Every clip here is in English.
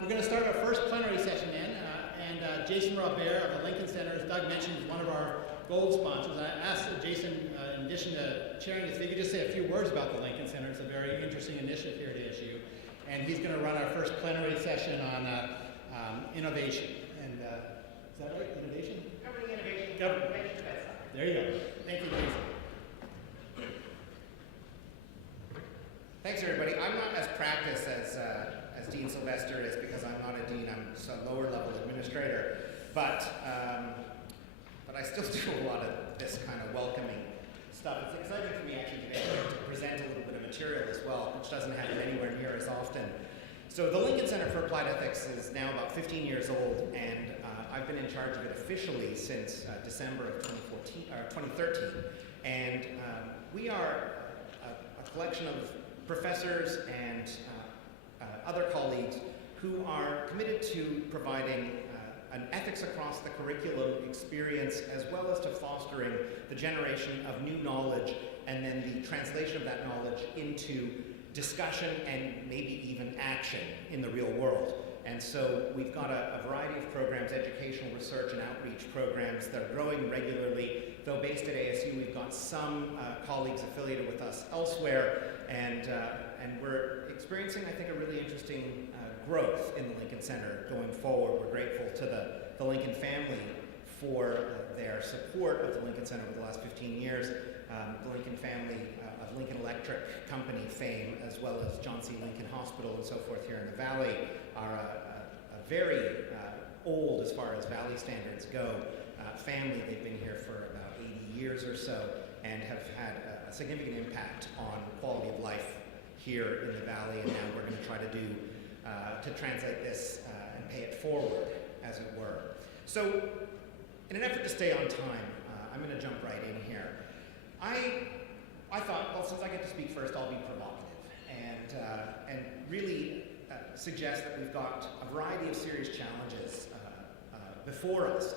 We're going to start our first plenary session and Jason Robert of the Lincoln Center, as Doug mentioned, is one of our gold sponsors. I asked Jason, in addition to chairing this, if he could just say a few words about the Lincoln Center. It's a very interesting initiative here at ASU. And he's going to run our first plenary session on innovation. And is that right? Innovation? Governing innovation. Government. There you go. Thank you, Jason. Thanks, everybody. I'm not as practiced as Dean Sylvester is because I'm not a dean. I'm just a lower level administrator. But I still do a lot of this kind of welcoming stuff. It's exciting for me actually today to present a little bit of material as well, which doesn't happen anywhere near as often. So the Lincoln Center for Applied Ethics is now about 15 years old, and I've been in charge of it officially since December of 2013. And we are a collection of professors and other colleagues who are committed to providing an ethics across the curriculum experience, as well as to fostering the generation of new knowledge and then the translation of that knowledge into discussion and maybe even action in the real world. And so we've got a variety of programs, educational research and outreach programs that are growing regularly. Though based at ASU, we've got some colleagues affiliated with us elsewhere, and we're experiencing, I think, a really interesting growth in the Lincoln Center going forward. We're grateful to the Lincoln family for their support of the Lincoln Center over the last 15 years. The Lincoln family of Lincoln Electric Company fame, as well as John C. Lincoln Hospital and so forth here in the Valley, are a very old, as far as Valley standards go, family. They've been here for about 80 years or so and have had a significant impact on quality of life here in the Valley, and now we're going to try to do to translate this and pay it forward, as it were. So, in an effort to stay on time, I'm going to jump right in here. I thought, well, since I get to speak first, I'll be provocative and really suggest that we've got a variety of serious challenges before us.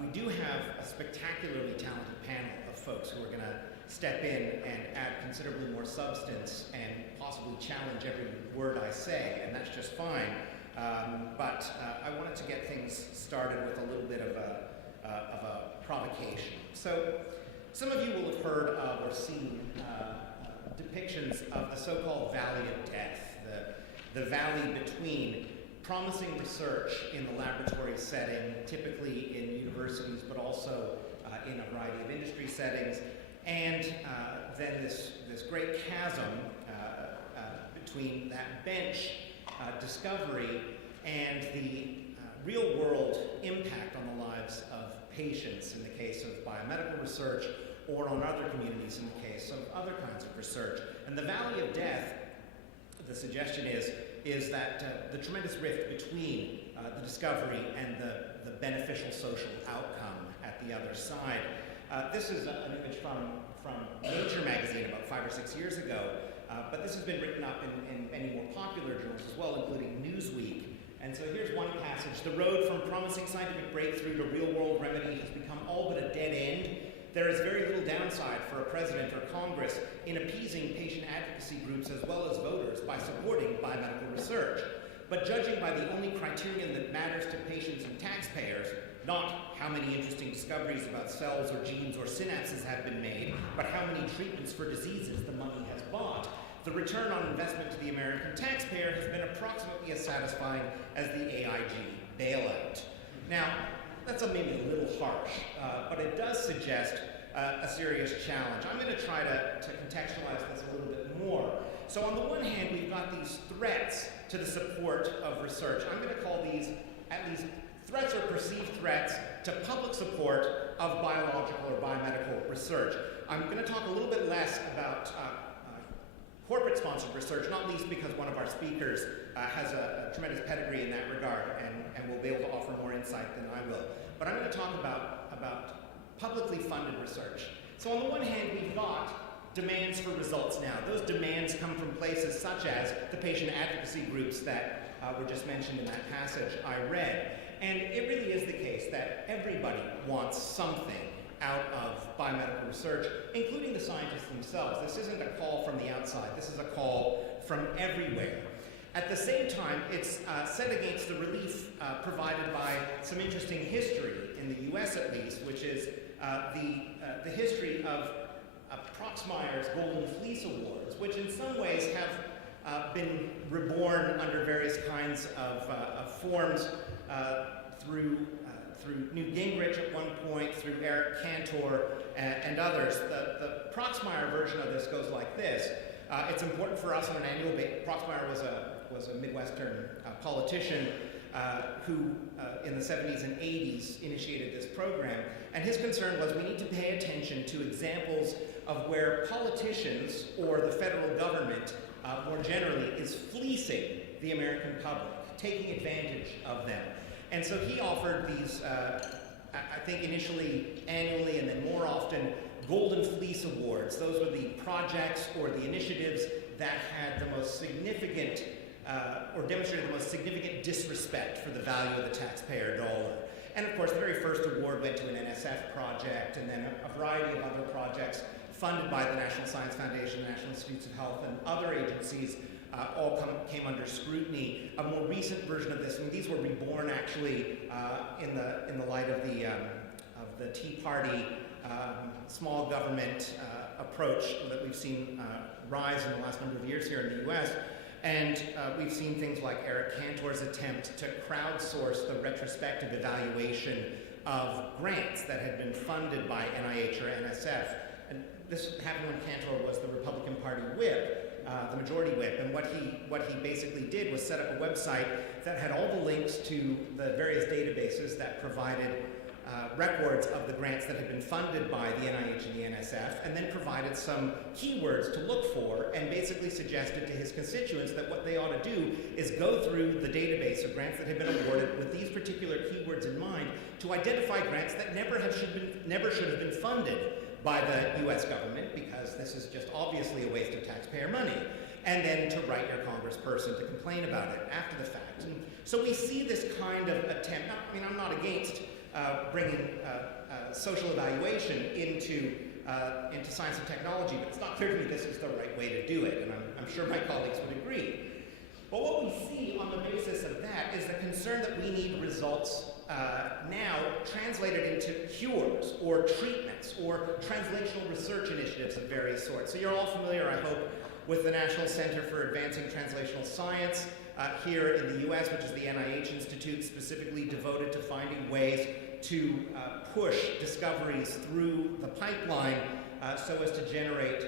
We do have a spectacularly talented panel of folks who are going to step in and add considerably more substance and possibly challenge every word I say, and that's just fine. But I wanted to get things started with a little bit of a provocation. So some of you will have heard of or seen depictions of the so-called Valley of Death, the valley between promising research in the laboratory setting, typically in universities, but also in a variety of industry settings, and then this great chasm between that bench discovery and the real-world impact on the lives of patients in the case of biomedical research, or on other communities in the case of other kinds of research. And the Valley of Death, the suggestion is that the tremendous rift between the discovery and the beneficial social outcome at the other side. This is an image from Nature magazine about 5 or 6 years ago, but this has been written up in many more popular journals as well, including Newsweek. And so here's one passage. The road from promising scientific breakthrough to real-world remedy has become all but a dead end. There is very little downside for a president or Congress in appeasing patient advocacy groups as well as voters by supporting biomedical research. But judging by the only criterion that matters to patients and taxpayers, not how many interesting discoveries about cells or genes or synapses have been made, but how many treatments for diseases the money has bought, the return on investment to the American taxpayer has been approximately as satisfying as the AIG bailout. Now, that's maybe a little harsh, but it does suggest a serious challenge. I'm going to try to contextualize this a little bit more. So on the one hand, we've got these threats to the support of research. I'm going to call these at least threats or perceived threats to public support of biological or biomedical research. I'm going to talk a little bit less about corporate-sponsored research, not least because one of our speakers has a tremendous pedigree in that regard and will be able to offer more insight than I will. But I'm going to talk about publicly funded research. So on the one hand, we've got demands for results now. Those demands come from places such as the patient advocacy groups that were just mentioned in that passage I read. And it really is the case that everybody wants something out of biomedical research, including the scientists themselves. This isn't a call from the outside. This is a call from everywhere. At the same time, it's set against the relief provided by some interesting history, in the US at least, which is the history of Proxmire's Golden Fleece Awards, which in some ways have been reborn under various kinds of forms through Newt Gingrich at one point, through Eric Cantor and others. The Proxmire version of this goes like this. It's important for us on an annual basis. Proxmire was a Midwestern politician who in the 70s and 80s initiated this program. And his concern was we need to pay attention to examples of where politicians or the federal government more generally is fleecing the American public, taking advantage of them. And so he offered these, I think initially annually and then more often, Golden Fleece Awards. Those were the projects or the initiatives that had the most significant, or demonstrated the most significant disrespect for the value of the taxpayer dollar. And of course, the very first award went to an NSF project, and then a variety of other projects funded by the National Science Foundation, the National Institutes of Health, and other agencies all came under scrutiny. A more recent version of this, and these were reborn actually in the light of the Tea Party small government approach that we've seen rise in the last number of years here in the US. And we've seen things like Eric Cantor's attempt to crowdsource the retrospective evaluation of grants that had been funded by NIH or NSF. And this happened when Cantor was the Republican Party whip, the majority whip. And what he basically did was set up a website that had all the links to the various databases that provided records of the grants that had been funded by the NIH and the NSF, and then provided some keywords to look for, and basically suggested to his constituents that what they ought to do is go through the database of grants that had been awarded with these particular keywords in mind to identify grants that never should have been funded by the US government, because this is just obviously a waste of taxpayer money, and then to write your congressperson to complain about it after the fact. And so we see this kind of attempt. I mean, I'm not against bringing social evaluation into science and technology, but it's not clear to me this is the right way to do it, and I'm sure my colleagues would agree. But what we see on the basis of that is the concern that we need results now translated into cures or treatments or translational research initiatives of various sorts. So you're all familiar, I hope, with the National Center for Advancing Translational Science here in the US, which is the NIH Institute, specifically devoted to finding ways to push discoveries through the pipeline so as to generate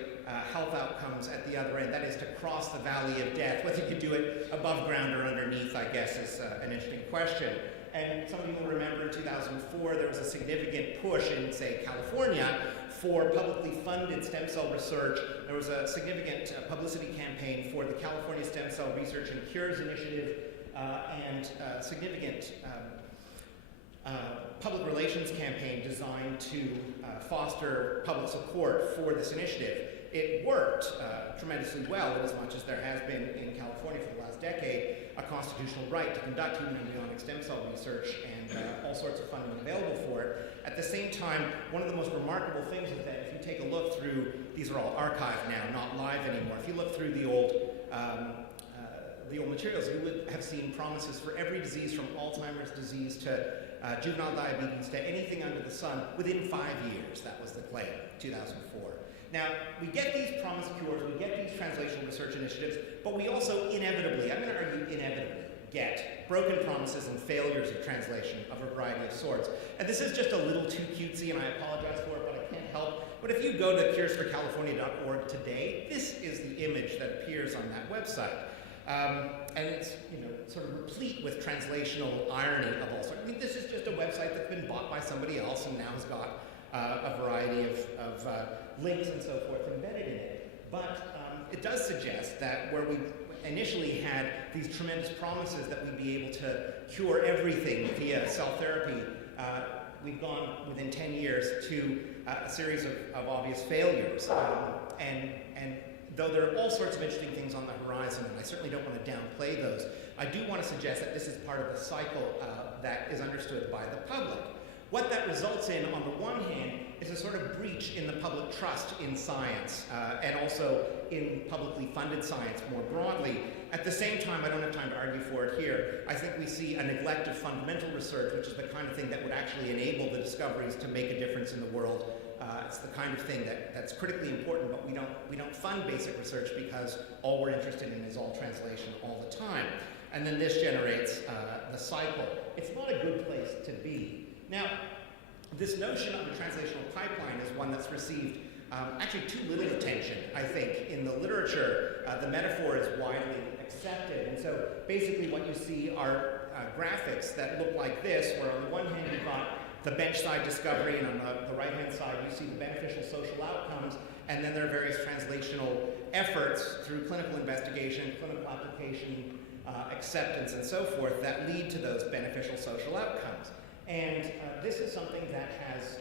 health outcomes at the other end. That is, to cross the valley of death. Whether you can do it above ground or underneath, I guess, is an interesting question. And some of you will remember in 2004, there was a significant push in, say, California for publicly funded stem cell research. There was a significant publicity campaign for the California Stem Cell Research and Cures Initiative and significant public relations campaign designed to foster public support for this initiative. It worked tremendously well, in as much as there has been in California for the last decade a constitutional right to conduct human embryonic stem cell research and all sorts of funding available for it. At the same time, one of the most remarkable things is that if you take a look through, these are all archived now, not live anymore, if you look through the old materials, you would have seen promises for every disease from Alzheimer's disease to juvenile diabetes to anything under the sun within 5 years. That was the claim, 2004. Now, we get these promised cures, we get these translational research initiatives, but we also inevitably, I'm going to argue inevitably, get broken promises and failures of translation of a variety of sorts. And this is just a little too cutesy, and I apologize for it, but I can't help. But if you go to curesforcalifornia.org today, this is the image that appears on that website. And it's, sort of replete with translational irony of all sorts. I mean, this is just a website that's been bought by somebody else and now has got a variety of links and so forth embedded in it. But it does suggest that where we initially had these tremendous promises that we'd be able to cure everything via cell therapy, we've gone within 10 years to a series of obvious failures. And though there are all sorts of interesting things on the horizon, and I certainly don't want to downplay those, I do want to suggest that this is part of the cycle that is understood by the public. What that results in, on the one hand, is a sort of breach in the public trust in science, and also in publicly funded science more broadly, At the same time, I don't have time to argue for it here, I think we see a neglect of fundamental research, which is the kind of thing that would actually enable the discoveries to make a difference in the world. It's the kind of thing that's critically important, but we don't fund basic research because all we're interested in is all translation all the time. And then this generates the cycle. It's not a good place to be. Now, this notion of a translational pipeline is one that's received actually too little attention, I think. In the literature, the metaphor is widely accepted. And so basically what you see are graphics that look like this, where on the one hand you've got the bench-side discovery, and on the right-hand side you see the beneficial social outcomes, and then there are various translational efforts through clinical investigation, clinical application, acceptance, and so forth that lead to those beneficial social outcomes. And this is something that has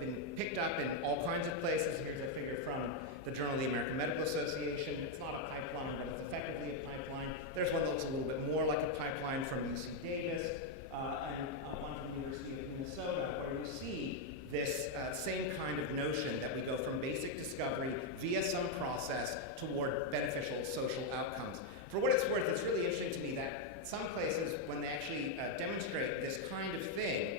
been picked up in all kinds of places. Here's a figure from the Journal of the American Medical Association. It's not a pipeline, but it's effectively a pipeline. There's one that looks a little bit more like a pipeline from UC Davis and one from the University of Minnesota, where you see this same kind of notion that we go from basic discovery via some process toward beneficial social outcomes. For what it's worth, it's really interesting to me that some places, when they actually demonstrate this kind of thing,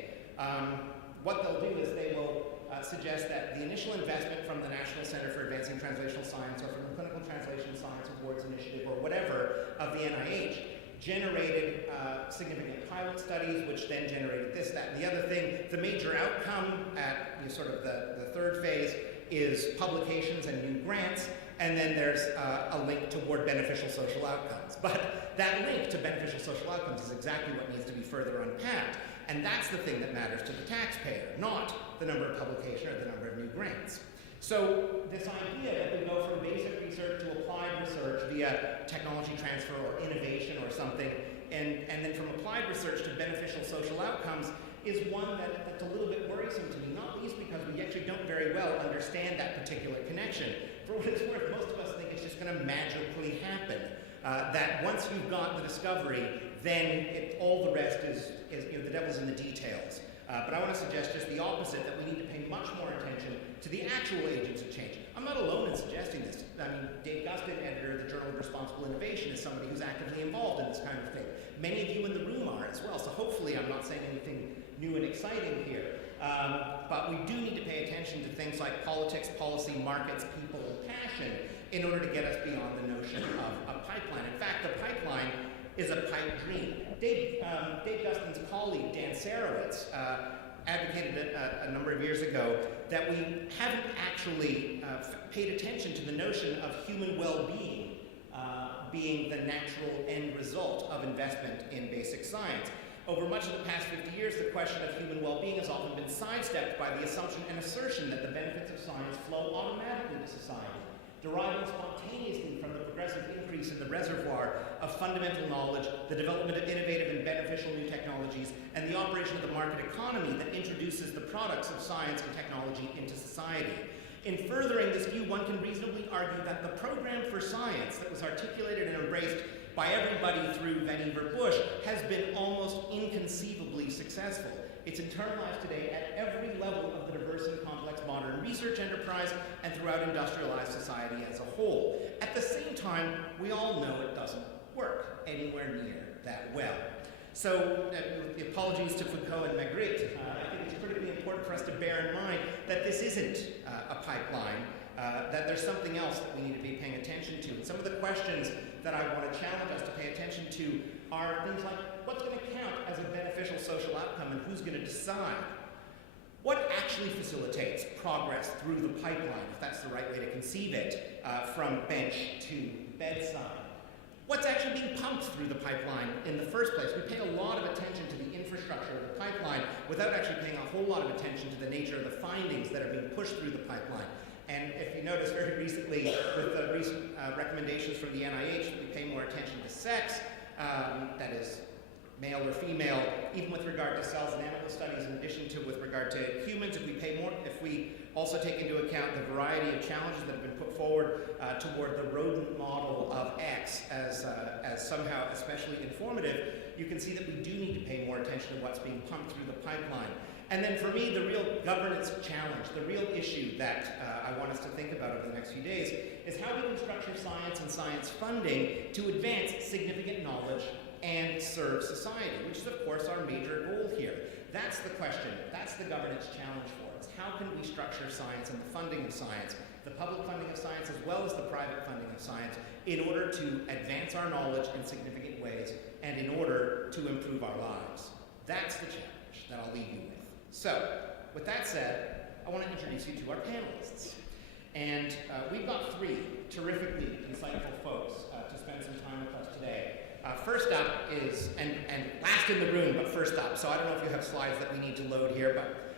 what they'll do is they will suggest that the initial investment from the National Center for Advancing Translational Science or from the Clinical Translation Science Awards Initiative or whatever of the NIH generated significant pilot studies, which then generated this, that, and the other thing. The major outcome at sort of the third phase is publications and new grants, and then there's a link toward beneficial social outcomes. But that link to beneficial social outcomes is exactly what needs to be further unpacked. And that's the thing that matters to the taxpayer, not the number of publications or the number of new grants. So this idea that we go from basic research to applied research via technology transfer or innovation or something, and then from applied research to beneficial social outcomes is one that's a little bit worrisome to me, not least because we actually don't very well understand that particular connection. For what it's worth, most of us think it's just going to magically happen. That once you've got the discovery, then all the rest is the devil's in the details. But I want to suggest just the opposite, that we need to pay much more attention to the actual agents of change. I'm not alone in suggesting this. I mean, Dave Gustin, editor of the Journal of Responsible Innovation, is somebody who's actively involved in this kind of thing. Many of you in the room are as well, so hopefully I'm not saying anything new and exciting here. But we do need to pay attention to things like politics, policy, markets, people, and passion in order to get us beyond the notion of a pipeline. In fact, the pipeline is a pipe dream. Dave Gustin's colleague, Dan Sarowitz, advocated a number of years ago that we haven't actually paid attention to the notion of human well-being being the natural end result of investment in basic science. Over much of the past 50 years, the question of human well-being has often been sidestepped by the assumption and assertion that the benefits of science flow automatically to society, deriving spontaneously from the progressive increase in the reservoir of fundamental knowledge, the development of innovative and beneficial new technologies, and the operation of the market economy that introduces the products of science and technology into society. In furthering this view, one can reasonably argue that the program for science that was articulated and embraced by everybody through Vannevar Bush has been almost inconceivably successful. It's internalized today at every level of the diverse and complex modern research enterprise and throughout industrialized society as a whole. At the same time, we all know it doesn't work anywhere near that well. So, with apologies to Foucault and Magritte, I think it's critically important for us to bear in mind that this isn't a pipeline, that there's something else that we need to be paying attention to. And some of the questions that I want to challenge us to pay attention to are things like, what's going to count as a beneficial social outcome and who's going to decide? What actually facilitates progress through the pipeline, if that's the right way to conceive it, from bench to bedside? What's actually being pumped through the pipeline in the first place? We pay a lot of attention to the infrastructure of the pipeline without actually paying a whole lot of attention to the nature of the findings that are being pushed through the pipeline. And if you notice very recently, with the recent recommendations from the NIH, that we pay more attention to sex, that is, male or female, even with regard to cells and animal studies, in addition to with regard to humans, if we also take into account the variety of challenges that have been put forward toward the rodent model of X as somehow especially informative, you can see that we do need to pay more attention to what's being pumped through the pipeline. And then for me, the real governance challenge, the real issue that I want us to think about over the next few days is how we can structure science and science funding to advance significant knowledge and serve society, which is of course our major goal here. That's the question, that's the governance challenge for us. How can we structure science and the funding of science, the public funding of science as well as the private funding of science, in order to advance our knowledge in significant ways and in order to improve our lives? That's the challenge that I'll leave you with. So, with that said, I want to introduce you to our panelists. And we've got three terrifically insightful folks to spend some time with us today. First up is, and last in the room, but first up, so I don't know if you have slides that we need to load here, but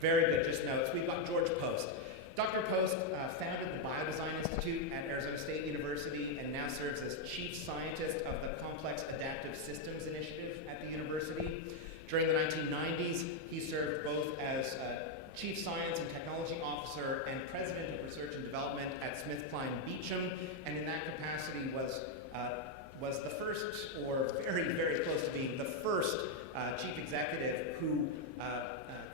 very good, just notes. We've got George Poste. Dr. Poste founded the Biodesign Institute at Arizona State University and now serves as Chief Scientist of the Complex Adaptive Systems Initiative at the university. During the 1990s, he served both as Chief Science and Technology Officer and President of Research and Development at SmithKline Beecham, and in that capacity was the first, or very, very close to being the first chief executive who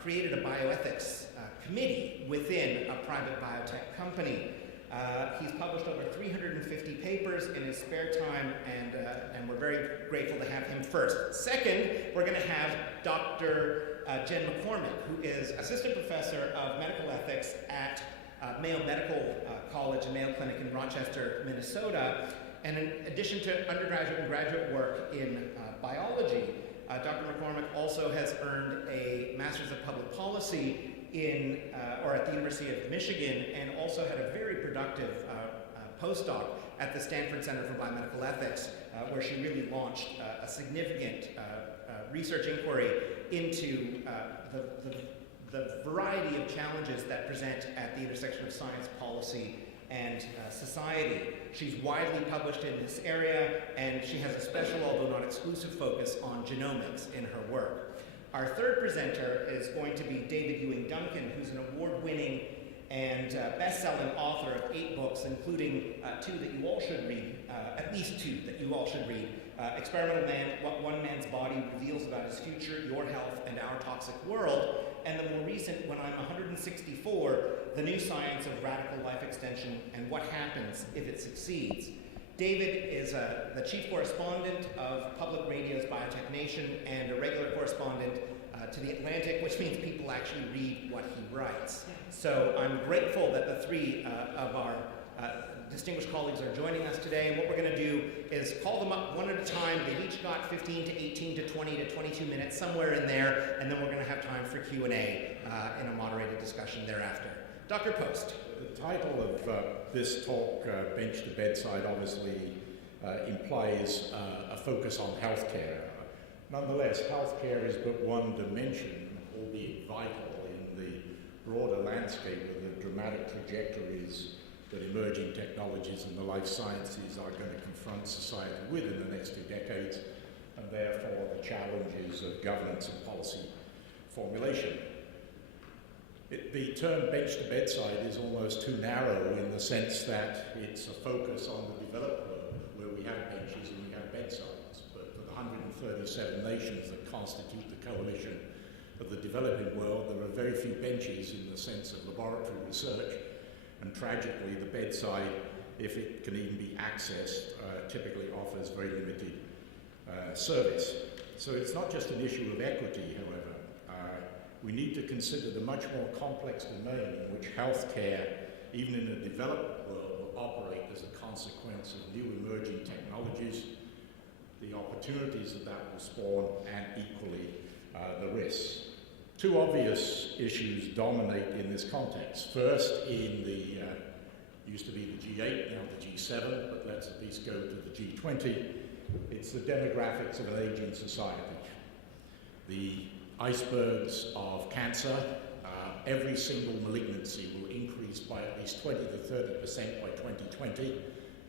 created a bioethics committee within a private biotech company. He's published over 350 papers in his spare time, and we're very grateful to have him first. Second, we're going to have Dr. Jen McCormick, who is Assistant Professor of Medical Ethics at Mayo Medical College and Mayo Clinic in Rochester, Minnesota. And in addition to undergraduate and graduate work in biology, Dr. McCormick also has earned a Master's of Public Policy at the University of Michigan, and also had a very productive postdoc at the Stanford Center for Biomedical Ethics, where she really launched a significant research inquiry into the variety of challenges that present at the intersection of science, policy, and society. She's widely published in this area, and she has a special, although not exclusive, focus on genomics in her work. Our third presenter is going to be David Ewing Duncan, who's an award-winning and best-selling author of 8 books, including 2 that you all should read, at least 2 that you all should read. Experimental Man, What One Man's Body Reveals About His Future, Your Health, and Our Toxic World, and the more recent, When I'm 164, The New Science of Radical Life Extension and What Happens If It Succeeds. David is the chief correspondent of Public Radio's Biotech Nation and a regular correspondent to The Atlantic, which means people actually read what he writes. So I'm grateful that the 3 of our distinguished colleagues are joining us today, and what we're going to do is call them up one at a time. They've each got 15 to 18 to 20 to 22 minutes, somewhere in there, and then we're going to have time for Q&A in a moderated discussion thereafter. Dr. Poste. The title of this talk, Bench to Bedside, obviously implies a focus on healthcare. Nonetheless, healthcare is but one dimension, albeit vital, in the broader landscape of the dramatic trajectories that emerging technologies and the life sciences are going to confront society with in the next 2 decades, and therefore the challenges of governance and policy formulation. The term bench to bedside is almost too narrow in the sense that it's a focus on the developed world, where we have benches and we have bedsides. But for the 137 nations that constitute the coalition of the developing world, there are very few benches in the sense of laboratory research. And tragically, the bedside, if it can even be accessed, typically offers very limited service. So it's not just an issue of equity, however. We need to consider the much more complex domain in which healthcare, even in a developed world, will operate as a consequence of new emerging technologies, the opportunities that will spawn, and equally the risks. 2 obvious issues dominate in this context. First, in the, used to be the G8, now the G7, but let's at least go to the G20, it's the demographics of an aging society. The icebergs of cancer, every single malignancy will increase by at least 20 to 30% by 2020,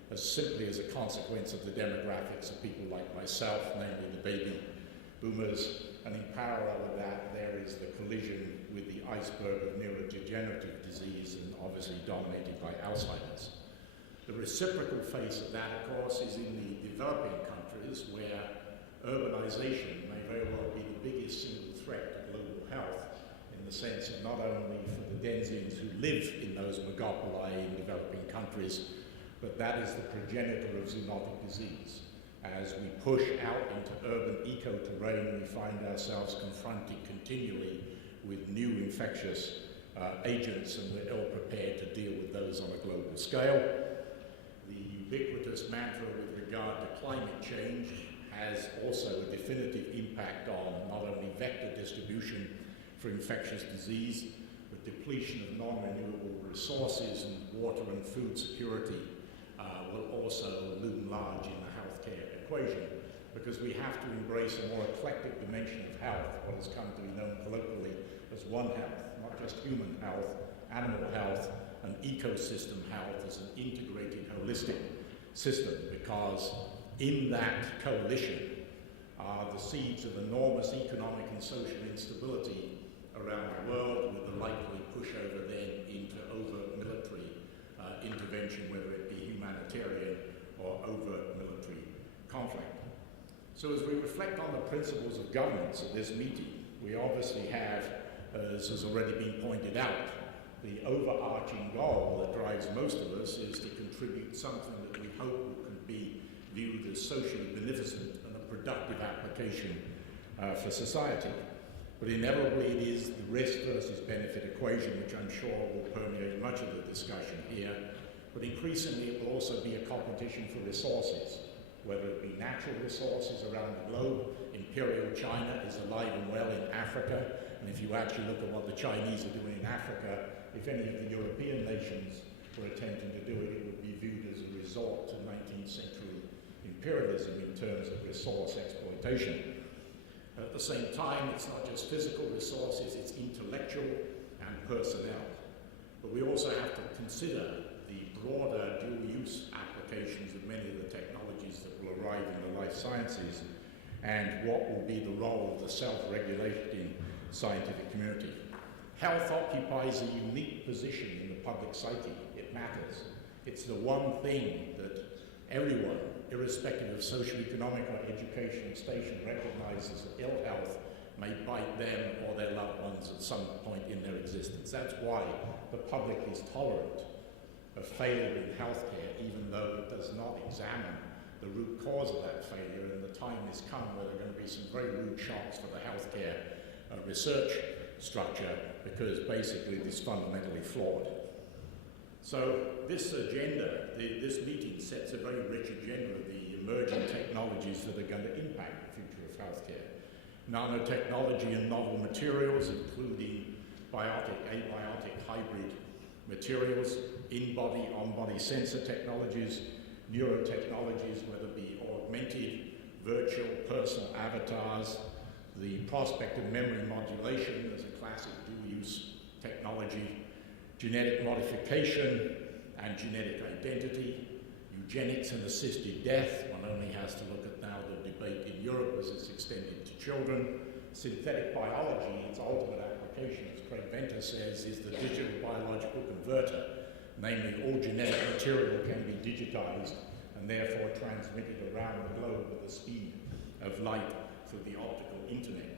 as simply as a consequence of the demographics of people like myself, namely the baby boomers. And in parallel with that, there is the collision with the iceberg of neurodegenerative disease, and obviously dominated by Alzheimer's. The reciprocal face of that, of course, is in the developing countries, where urbanization may very well be the biggest single threat to global health, sense of not only for the denizens who live in those megapoli in developing countries, but that is the progenitor of zoonotic disease. As we push out into urban eco-terrain, we find ourselves confronted continually with new infectious agents, and we're ill prepared to deal with those on a global scale. The ubiquitous mantra with regard to climate change has also a definitive impact on not only vector distribution for infectious disease, but depletion of non-renewable resources, and water and food security will also loom large in the healthcare equation, because we have to embrace a more eclectic dimension of health, what has come to be known colloquially as One Health, not just human health, animal health, and ecosystem health as an integrated, holistic system, because in that coalition are the seeds of enormous economic and social instability around the world, with the likely pushover then into over-military intervention, whether it be humanitarian or over-military conflict. So as we reflect on the principles of governance at this meeting, we obviously have, as has already been pointed out, the overarching goal that drives most of us is to contribute something that we hope can be viewed as socially beneficent and a productive application for society. But inevitably it is the risk versus benefit equation, which I'm sure will permeate much of the discussion here. But increasingly it will also be a competition for resources, whether it be natural resources around the globe. Imperial China is alive and well in Africa, and if you actually look at what the Chinese are doing in Africa, if any of the European nations were attempting to do it, it would be viewed as a resort to 19th century imperialism in terms of resource exploitation. At the same time, it's not just physical resources, it's intellectual and personnel. But we also have to consider the broader dual-use applications of many of the technologies that will arrive in the life sciences, and what will be the role of the self-regulating scientific community. Health occupies a unique position in the public psyche. It matters. It's the one thing that everyone, irrespective of socioeconomic or educational station, recognizes that ill health may bite them or their loved ones at some point in their existence. That's why the public is tolerant of failure in healthcare, even though it does not examine the root cause of that failure, and the time has come where there are going to be some very rude shocks for the healthcare research structure, because basically it is fundamentally flawed. So this agenda, this meeting sets a very rich agenda of the emerging technologies that are going to impact the future of healthcare. Nanotechnology and novel materials, including biotic, abiotic, hybrid materials, in-body, on-body sensor technologies, neurotechnologies, whether it be augmented, virtual, personal avatars, the prospect of memory modulation as a classic dual-use technology, genetic modification and genetic identity, eugenics and assisted death. One only has to look at now the debate in Europe as it's extended to children. Synthetic biology, its ultimate application, as Craig Venter says, is the digital biological converter. Namely, all genetic material can be digitized and therefore transmitted around the globe at the speed of light through the optical internet.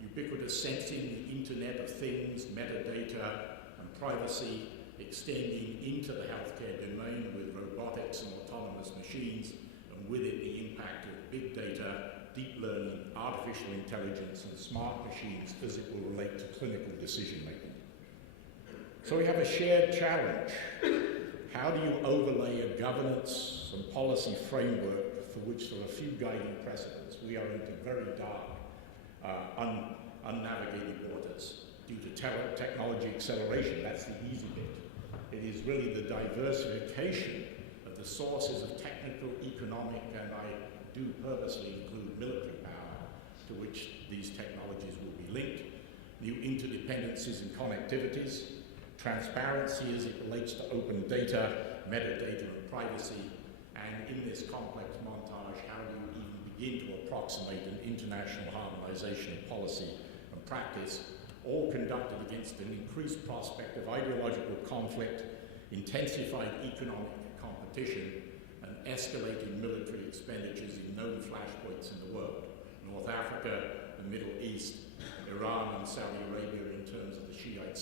Ubiquitous sensing, the Internet of Things, metadata, and privacy extending into the healthcare domain with robotics and autonomous machines, and with it the impact of big data, deep learning, artificial intelligence, and smart machines as it will relate to clinical decision making. So we have a shared challenge. How do you overlay a governance and policy framework for which there are few guiding precedents? We are into very dark, unnavigated waters due to technology acceleration. That's the easy bit. It is really the diversification of the sources of technical, economic, and I do purposely include military power, to which these technologies will be linked, new interdependencies and connectivities, transparency as it relates to open data, metadata, and privacy, and in this complex montage, how do you even begin to approximate an international harmonization of policy and practice, all conducted against an increased prospect of ideological conflict, intensified economic competition, and escalating military expenditures in known flashpoints in the world. North Africa, the Middle East, Iran and Saudi Arabia in terms of Shiite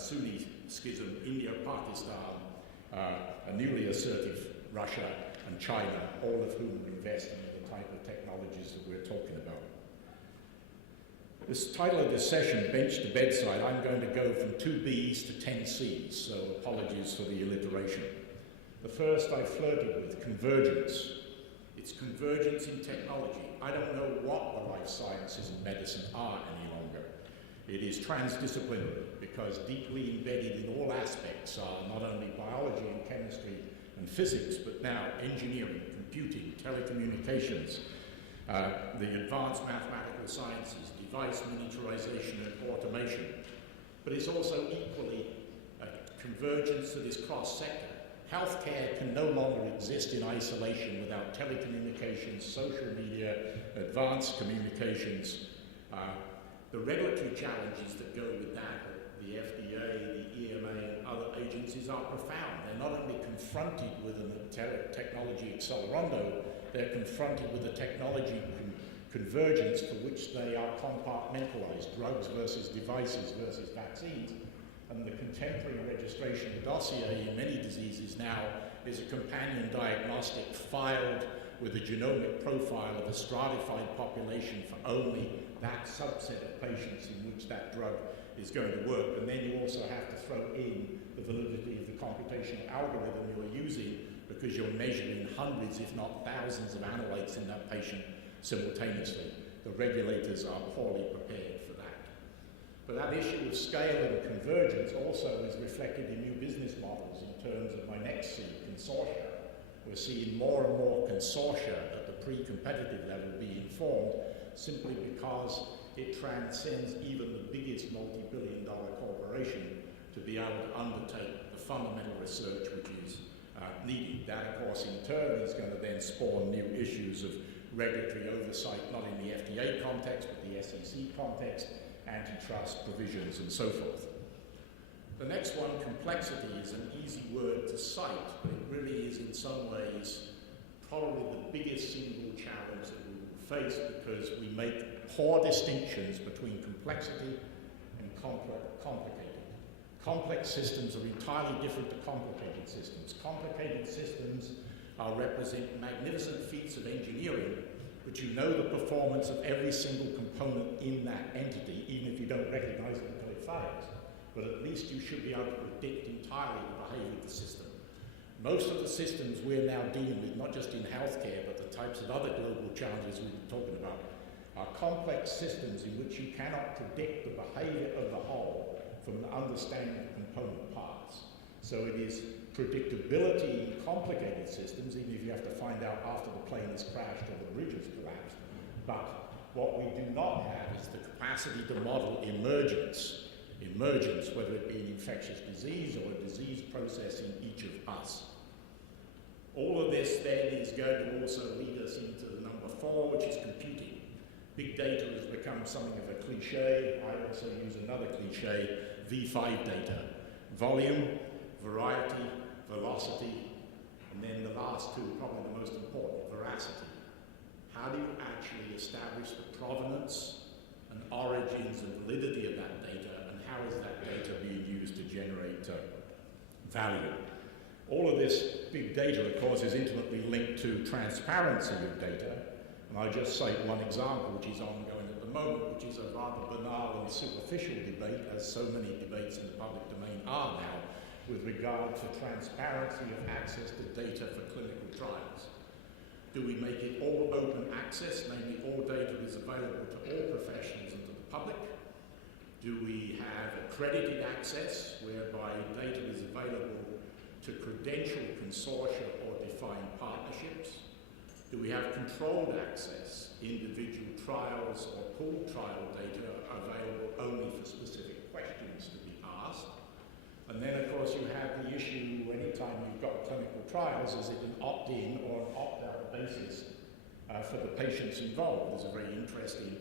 Sunni schism, India, Pakistan, a newly assertive Russia and China, all of whom are investing in the type of technologies that we're talking about. This title of this session, Bench to Bedside, I'm going to go from 2 B's to 10 C's, so apologies for the alliteration. The first I flirted with, convergence. It's convergence in technology. I don't know what the life sciences and medicine are any longer. It is transdisciplinary because deeply embedded in all aspects are not only biology and chemistry and physics, but now engineering, computing, telecommunications, the advanced mathematical sciences, device miniaturization and automation. But it's also equally a convergence that is cross-sector. Healthcare can no longer exist in isolation without telecommunications, social media, advanced communications. The regulatory challenges that go with that, the FDA, the EMA, and other agencies are profound. They're not only confronted with a technology accelerando, they're confronted with a technology convergence for which they are compartmentalized, drugs versus devices versus vaccines. And the contemporary registration dossier in many diseases now is a companion diagnostic filed with a genomic profile of a stratified population for only that subset of patients in which that drug is going to work. And then you also have to throw in the validity of the computational algorithm you're using because you're measuring hundreds, if not thousands, of analytes in that patient simultaneously. The regulators are poorly prepared for that. But that issue of scale and convergence also is reflected in new business models in terms of my next C, consortia. We're seeing more and more consortia at the pre-competitive level being formed simply because it transcends even the biggest multi-billion-dollar corporation to be able to undertake the fundamental research which is needed. That, of course, in turn is going to then spawn new issues of regulatory oversight, not in the FDA context, but the SEC context, antitrust provisions, and so forth. The next one, complexity, is an easy word to cite, but it really is in some ways probably the biggest single challenge that we will face because we make poor distinctions between complexity and complicated. Complex systems are entirely different to complicated systems. Complicated systems represent magnificent feats of engineering, but you know the performance of every single component in that entity, even if you don't recognize it until it fails. But at least you should be able to predict entirely the behavior of the system. Most of the systems we're now dealing with, not just in healthcare, but the types of other global challenges we've been talking about, are complex systems in which you cannot predict the behavior of the whole from an understanding of component parts. So it is predictability in complicated systems, even if you have to find out after the plane has crashed or the bridge has collapsed. But what we do not have is the capacity to model emergence, whether it be an infectious disease or a disease process in each of us. All of this then is going to also lead us into the number 4, which is computing. Big data has become something of a cliche. I also use another cliche, V5 data. Volume, variety, velocity, and then the last two, probably the most important, veracity. How do you actually establish the provenance and origins and validity of that data, and how is that data being used to generate value? All of this big data, of course, is intimately linked to transparency of data, and I'll just cite one example which is ongoing at the moment, which is a rather banal and superficial debate, as so many debates in the public domain are now, with regard to transparency of access to data for clinical trials. Do we make it all open access, namely all data is available to all professionals and to the public? Do we have accredited access, whereby data is available to credential consortia or defined partnerships? Do we have controlled access, individual trials or pooled trial data available only for specific questions to be asked? And then, of course, you have the issue, anytime you've got clinical trials, is it an opt-in or an opt-out basis for the patients involved? There's a very interesting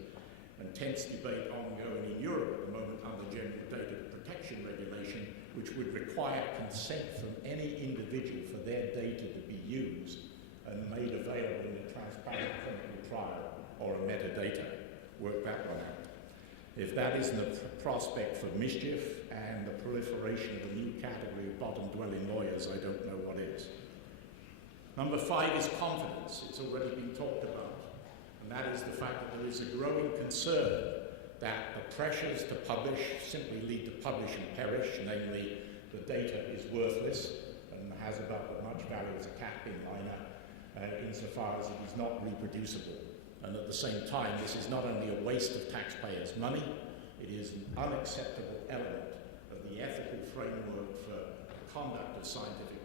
and tense debate ongoing in Europe at the moment under General Data Protection Regulation, which would require consent from any individual for their data to be used and made available in a transparent clinical trial or a metadata. Work that one out. If that isn't a prospect for mischief and the proliferation of a new category of bottom-dwelling lawyers, I don't know what is. Number 5 is confidence. It's already been talked about. And that is the fact that there is a growing concern that the pressures to publish simply lead to publish and perish, namely the data is worthless and has about as much value as a cat bin liner insofar as it is not reproducible. And at the same time, this is not only a waste of taxpayers' money, it is an unacceptable element of the ethical framework for the conduct of scientific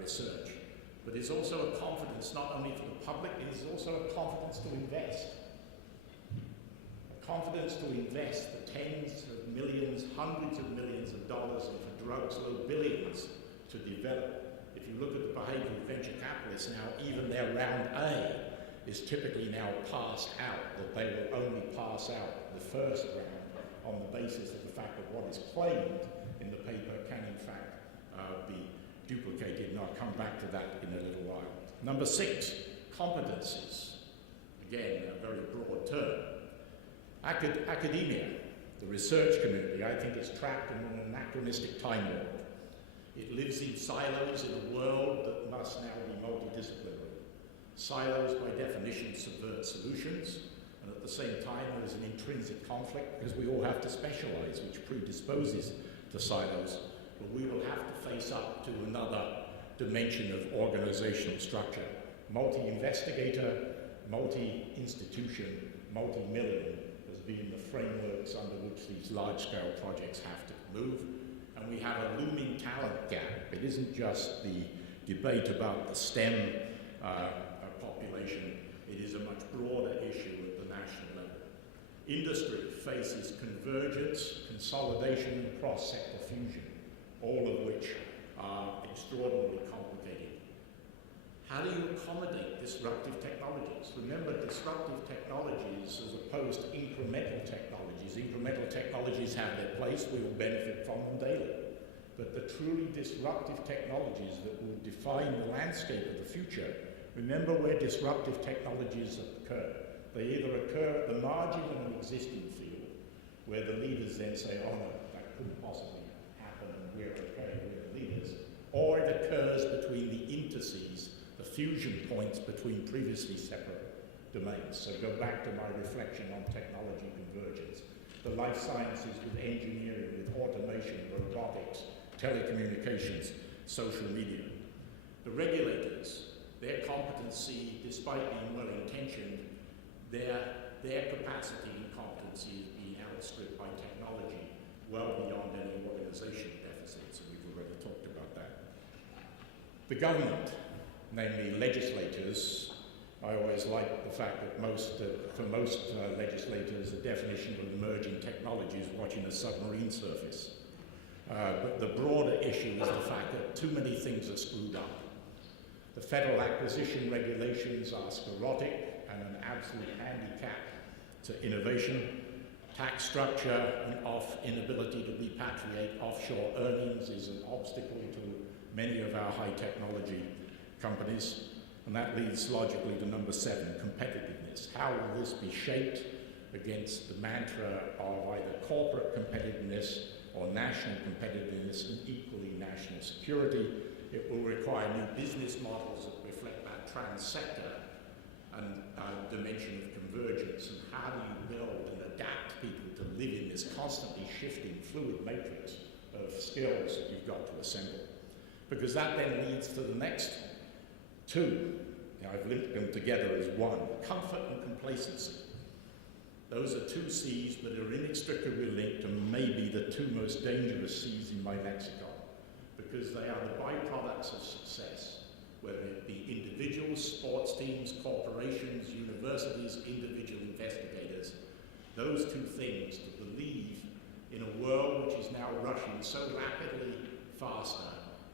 research. But it's also a confidence not only for the public, it is also a confidence to invest. A confidence to invest the tens of millions, hundreds of millions of dollars, and for drugs, low billions to develop. If you look at the behavior of venture capitalists now, even their round A is typically now passed out, that they will only pass out the first round on the basis of the fact that what is claimed in the paper can in fact be duplicated, and I'll come back to that in a little while. Number 6, competencies. Again, a very broad term. Academia, the research community, I think is trapped in an anachronistic time warp. It lives in silos in a world that must now be multidisciplinary. Silos, by definition, subvert solutions, and at the same time, there is an intrinsic conflict because we all have to specialize, which predisposes to silos, but we will have to face up to another dimension of organizational structure. Multi-investigator, multi-institution, multi-million has been the frameworks under which these large-scale projects have to move, and we have a looming talent gap. It isn't just the debate about the STEM population, it is a much broader issue at the national level. Industry faces convergence, consolidation, and cross-sector fusion, all of which are extraordinarily complicated. How do you accommodate disruptive technologies? Remember, disruptive technologies as opposed to incremental technologies. Incremental technologies have their place, we will benefit from them daily. But the truly disruptive technologies that will define the landscape of the future, remember where disruptive technologies occur. They either occur at the margin of an existing field, where the leaders then say, oh no, that couldn't possibly happen, and we're okay, we're the leaders, or it occurs between the indices, the fusion points between previously separate domains. So go back to my reflection on technology convergence. The life sciences with engineering, with automation, robotics, telecommunications, social media. The regulators, their competency, despite being well-intentioned, their capacity and competency is being outstripped by technology well beyond any organizational deficits, and we've already talked about that. The government, namely legislators, I always like the fact that for most legislators, the definition of emerging technology is watching a submarine surface. But the broader issue is the fact that too many things are screwed up. The federal acquisition regulations are sclerotic and an absolute handicap to innovation. Tax structure and inability to repatriate offshore earnings is an obstacle to many of our high technology companies. And that leads logically to number 7, competitiveness. How will this be shaped against the mantra of either corporate competitiveness or national competitiveness and equally national security? It will require new business models that reflect that trans-sector and dimension of convergence. And how do you build and adapt people to live in this constantly shifting fluid matrix of skills that you've got to assemble? Because that then leads to the next 2. I've linked them together as one: comfort and complacency. Those are 2 C's that are inextricably linked and maybe the 2 most dangerous C's in my lexicon, because they are the byproducts of success, whether it be individuals, sports teams, corporations, universities, individual investigators. Those 2 things, to believe in a world which is now rushing so rapidly faster,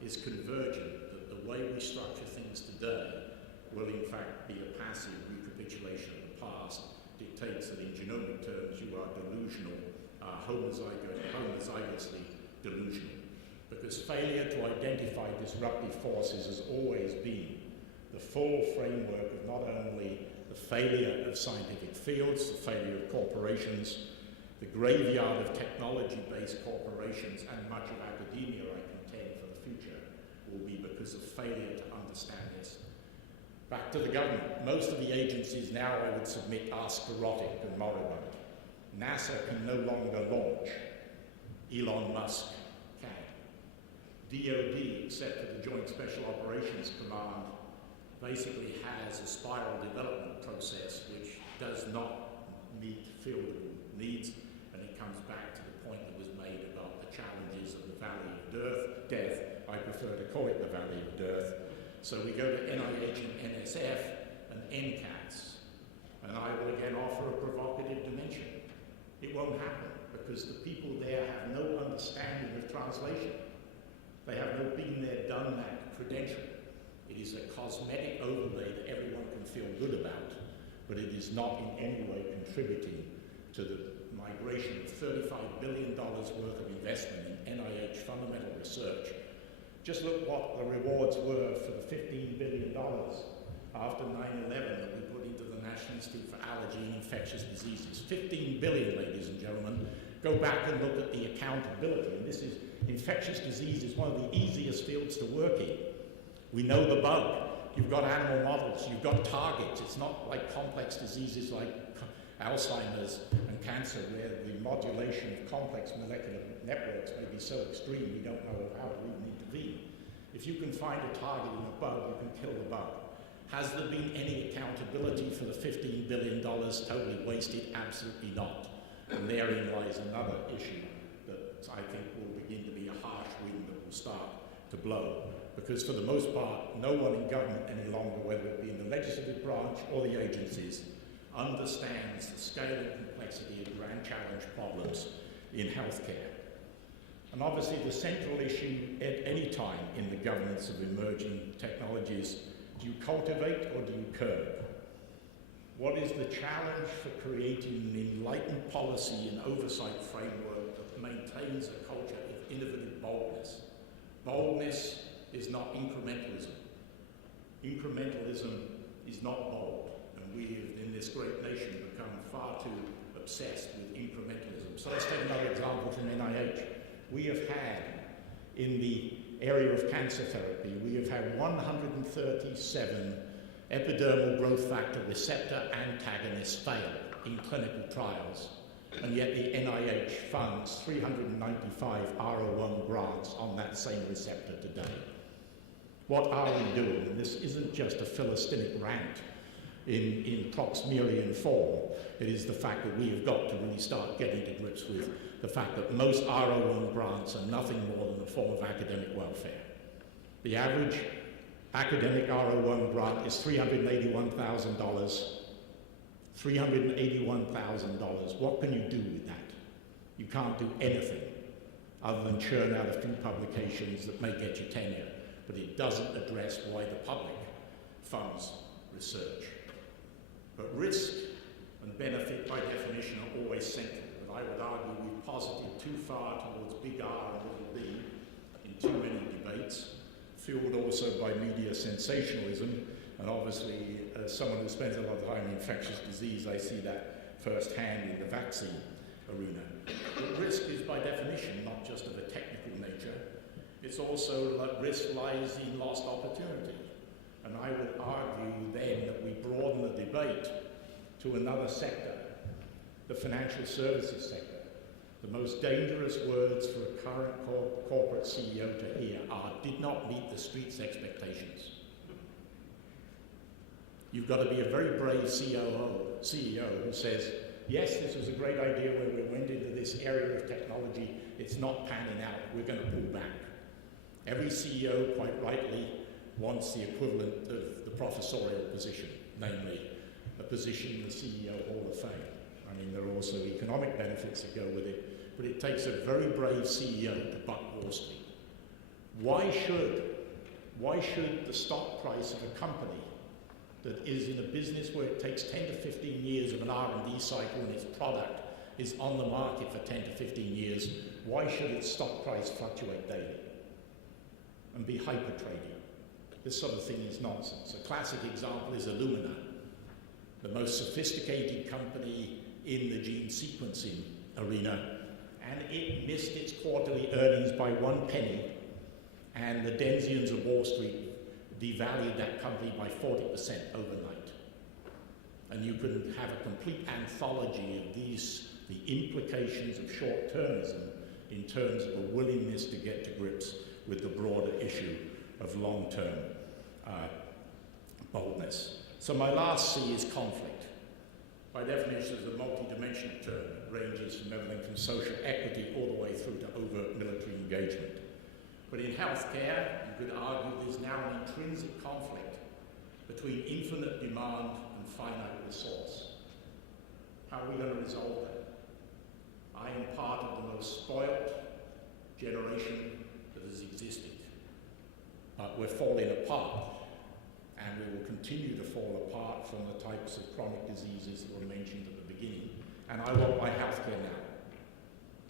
is convergent, that the way we structure things today will in fact be a passive recapitulation of the past, dictates that in genomic terms you are delusional, homozygously delusional. Because failure to identify disruptive forces has always been the full framework of not only the failure of scientific fields, the failure of corporations, The graveyard of technology-based corporations and much of academia, I contend, for the future will be because of failure to understand this. Back to the government. Most of the agencies now, I would submit, are sclerotic and moribund. NASA can no longer launch. Elon Musk can. DoD, except for the Joint Special Operations Command, basically has a spiral development process which does not meet field needs, and it comes back to the point that was made about the challenges of the Valley of Death. I prefer to call it the Valley of Death. So we go to NIH and NSF and NCATS, and I will again offer a provocative dimension. It won't happen because the people there have no understanding of translation. They have no been there, done that credential. It is a cosmetic overlay that everyone can feel good about, but it is not in any way contributing to the migration of $35 billion worth of investment in NIH fundamental research. Just look what the rewards were for the $15 billion after 9/11 that we put into the National Institute for Allergy and Infectious Diseases. 15 billion, ladies and gentlemen. Go back and look at the accountability. And this is, infectious disease is one of the easiest fields to work in. We know the bug. You've got animal models. You've got targets. It's not like complex diseases like Alzheimer's and cancer, where the modulation of complex molecular networks may be so extreme we don't know how to even intervene. If you can find a target in a bug, you can kill the bug. Has there been any accountability for the $15 billion totally wasted? Absolutely not. And therein lies another issue that I think will begin to be a harsh wind that will start to blow. Because for the most part, no one in government any longer, whether it be in the legislative branch or the agencies, understands the scale and complexity of grand challenge problems in healthcare. And obviously the central issue at any time in the governance of emerging technologies, do you cultivate or do you curb? What is the challenge for creating an enlightened policy and oversight framework that maintains a culture of innovative boldness? Boldness is not incrementalism. Incrementalism is not bold. And we have, in this great nation, become far too obsessed with incrementalism. So let's take another example from NIH. We have had, in the area of cancer therapy, we have had 137 epidermal growth factor receptor antagonists fail in clinical trials, and yet the NIH funds 395 R01 grants on that same receptor today. What are we doing? And this isn't just a Philistinic rant in Proxmerian form. It is the fact that we have got to really start getting to grips with the fact that most R01 grants are nothing more than a form of academic welfare. The average academic R01 grant is $381,000. $381,000. What can you do with that? You can't do anything other than churn out a few publications that may get you tenure, but it doesn't address why the public funds research. But risk and benefit, by definition, are always central. But I would argue we've posited too far towards big R and little b in too many debates, fueled also by media sensationalism. And obviously, as someone who spends a lot of time in infectious disease, I see that firsthand in the vaccine arena. But risk is, by definition, not just of a technical nature. It's also that risk lies in lost opportunity. And I would argue then that we broaden the debate to another sector, the financial services sector. The most dangerous words for a current corporate CEO to hear are, did not meet the street's expectations. You've got to be a very brave CEO who says, yes, this was a great idea when we went into this area of technology. It's not panning out. We're going to pull back. Every CEO, quite rightly, wants the equivalent of the professorial position, namely a position in the CEO Hall of Fame. I mean, there are also economic benefits that go with it, but it takes a very brave CEO to buck Wall Street. Why should the stock price of a company that is in a business where it takes 10 to 15 years of an R&D cycle and its product is on the market for 10 to 15 years, why should its stock price fluctuate daily and be hyper-trading? This sort of thing is nonsense. A classic example is Illumina, the most sophisticated company in the gene sequencing arena, and it missed its quarterly earnings by 1 penny, and the Denzians of Wall Street devalued that company by 40% overnight. And you can have a complete anthology of the implications of short-termism in terms of a willingness to get to grips with the broader issue of long-term boldness. So my last C is conflict. By definition, it's a multi-dimensional term. It ranges from everything from social equity all the way through to overt military engagement. But in healthcare, you could argue there's now an intrinsic conflict between infinite demand and finite resource. How are we going to resolve that? I am part of the most spoilt generation that has existed. But we're falling apart, and we will continue to fall apart from the types of chronic diseases that were mentioned at the beginning. And I want my healthcare now.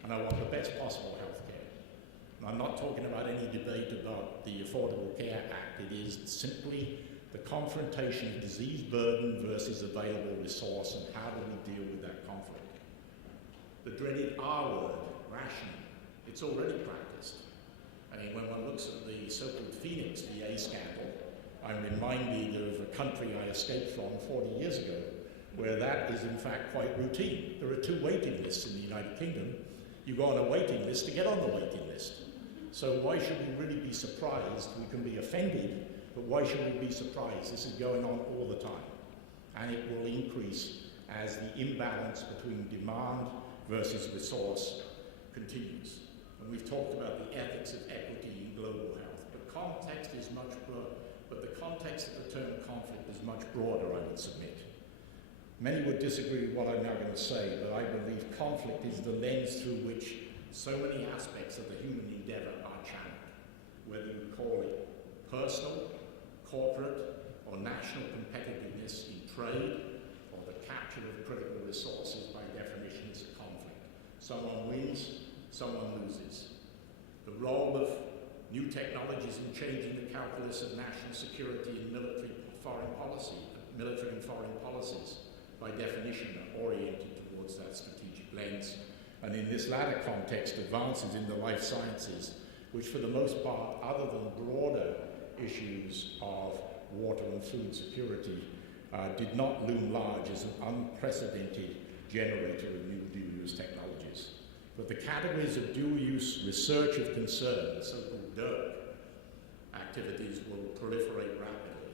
And I want the best possible healthcare. And I'm not talking about any debate about the Affordable Care Act. It is simply the confrontation of disease burden versus available resource, and how do we deal with that conflict. The dreaded R word, rationing, it's already practiced. I mean, when one looks at the so-called Phoenix VA scandal, I'm reminded of a country I escaped from 40 years ago, where that is in fact quite routine. There are 2 waiting lists in the United Kingdom. You go on a waiting list to get on the waiting list. So why should we really be surprised? We can be offended, but why should we be surprised? This is going on all the time. And it will increase as the imbalance between demand versus resource continues. And we've talked about the ethics of equity in global health. The context is much broader, but the context of the term conflict is much broader, I would submit. Many would disagree with what I'm now going to say, but I believe conflict is the lens through which so many aspects of the human endeavor are channeled, whether you call it personal, corporate, or national competitiveness in trade, or the capture of critical resources. By definition, is a conflict. Someone wins, someone loses. The role of new technologies in changing the calculus of national security and military and foreign policies, by definition, are oriented towards that strategic lens. And in this latter context, advances in the life sciences, which for the most part, other than broader issues of water and food security, did not loom large as an unprecedented generator of new dual-use technologies. But the categories of dual-use research of concern, the so-called DERC activities, will proliferate rapidly.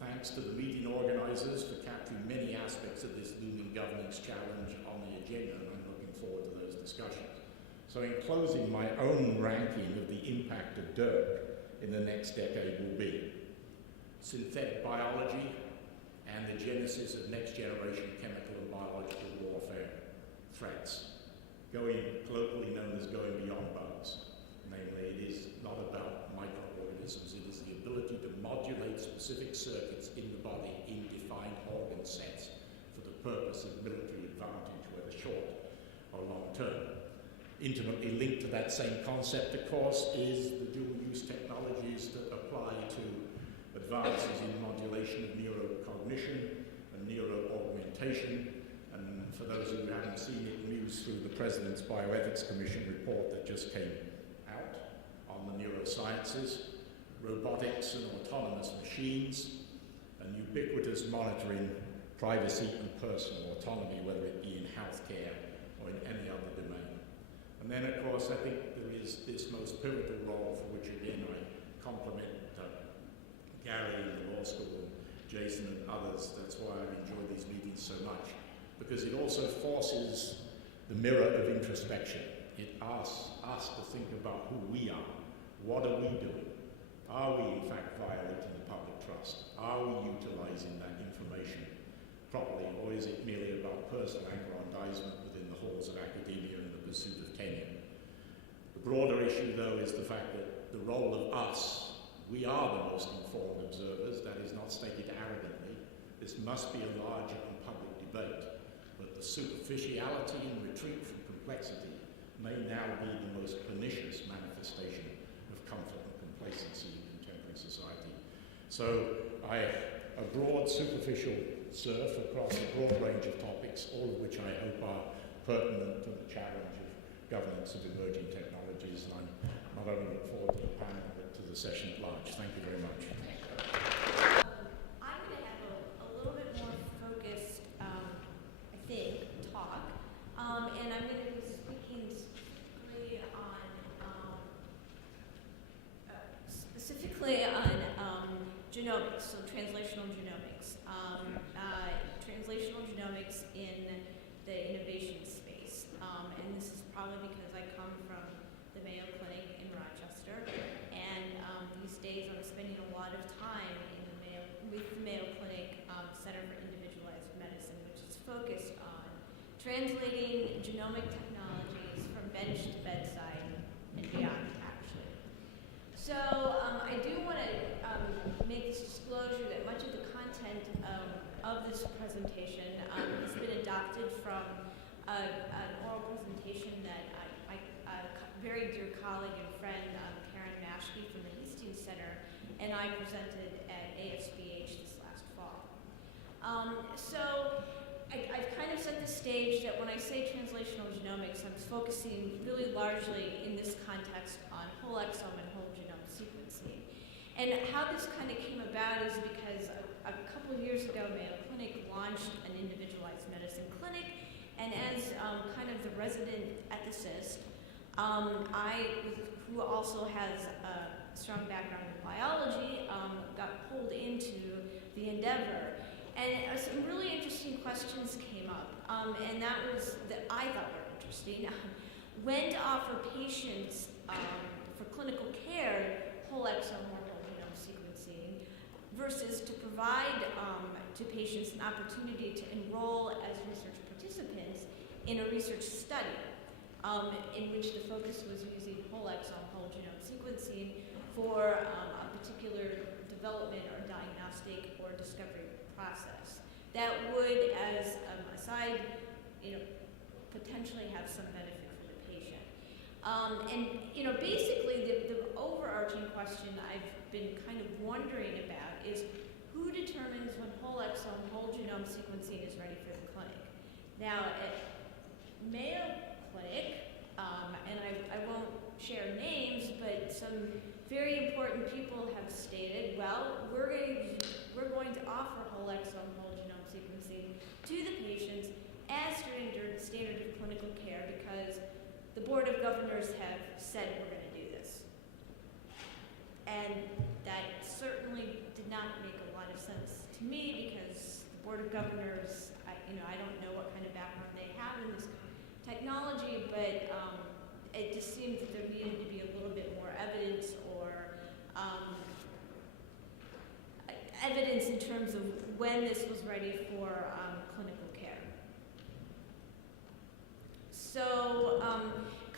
Thanks to the meeting organizers for capturing many aspects of this looming governance challenge on the agenda, and I'm looking forward to those discussions. So in closing, my own ranking of the impact of DERC in the next decade will be synthetic biology and the genesis of next-generation chemical and biological warfare threats, colloquially known as going beyond bugs. Namely, it is not about microorganisms, it is the ability to modulate specific circuits in the body in defined organ sets for the purpose of military advantage, whether short or long term. Intimately linked to that same concept, of course, is the dual-use technologies that apply to advances in modulation of neurocognition and neuroaugmentation. And for those who haven't seen it, news through the President's Bioethics Commission report that just came out on the neurosciences, robotics and autonomous machines, and ubiquitous monitoring, privacy and personal autonomy, whether it be in healthcare or in any other domain. And then, of course, I think there is this most pivotal role for which, again, I compliment Gary in the law school, and Jason and others. That's why I've enjoyed these meetings so much, because it also forces the mirror of introspection. It asks us to think about who we are. What are we doing? Are we, in fact, violating the public trust? Are we utilizing that information properly, or is it merely about personal aggrandizement within the halls of academia and the pursuit of tenure? The broader issue, though, is the fact that the role of us, we are the most informed observers. That is not stated arrogantly. This must be a larger and public debate. But the superficiality and retreat from complexity may now be the most pernicious manifestation of comfort and complacency in contemporary society. So a broad, superficial surf across a broad range of topics, all of which I hope are pertinent to the challenge of governance of emerging technologies. And I'm not only look forward to the panel, but to the session at large. Thank you very much. I'm going to have a little bit more focused, I think, talk, and I'm going to be speaking specifically on genomics, so translational genomics, translational genomics in the innovation space, and this is probably because I come from the Mayo Clinic in Rochester, and these days I'm spending a lot of time with the Mayo Clinic Center for Individualized Medicine, which is focused on translating genomic technologies from bench to bedside and beyond, actually. So I do want to make this disclosure that much of the content of this presentation has been adopted from an oral presentation that a very dear colleague and friend, Karen Mashke from the Hastings Center, and I presented at ASBH this last fall. So I've kind of set the stage that when I say translational genomics, I'm focusing really largely in this context on whole exome and whole genome sequencing. And how this kind of came about is because a couple of years ago, Mayo Clinic launched an individualized medicine clinic, and as kind of the resident ethicist, who also has a strong background in biology, got pulled into the endeavor. And some really interesting questions came up, and that I thought were interesting. When to offer patients for clinical care whole exome or whole genome sequencing versus to provide to patients an opportunity to enroll as research participants in a research study in which the focus was using whole exome, whole genome sequencing for a particular development or diagnostic or discovery process that would, as a side, potentially have some benefit for the patient. And basically, the overarching question I've been kind of wondering about is who determines when whole exome, whole genome sequencing is ready for the clinic? Now, at Mayo Clinic, and I won't share names, but some very important people have stated, well, we're going to offer whole exome, whole genome sequencing to the patients as standard of clinical care because the Board of Governors have said we're going to do this. And that certainly did not make a lot of sense to me because the Board of Governors, I don't know what kind of background they have in this technology, but it just seemed that there needed to be a little bit more evidence or evidence in terms of when this was ready for clinical care. So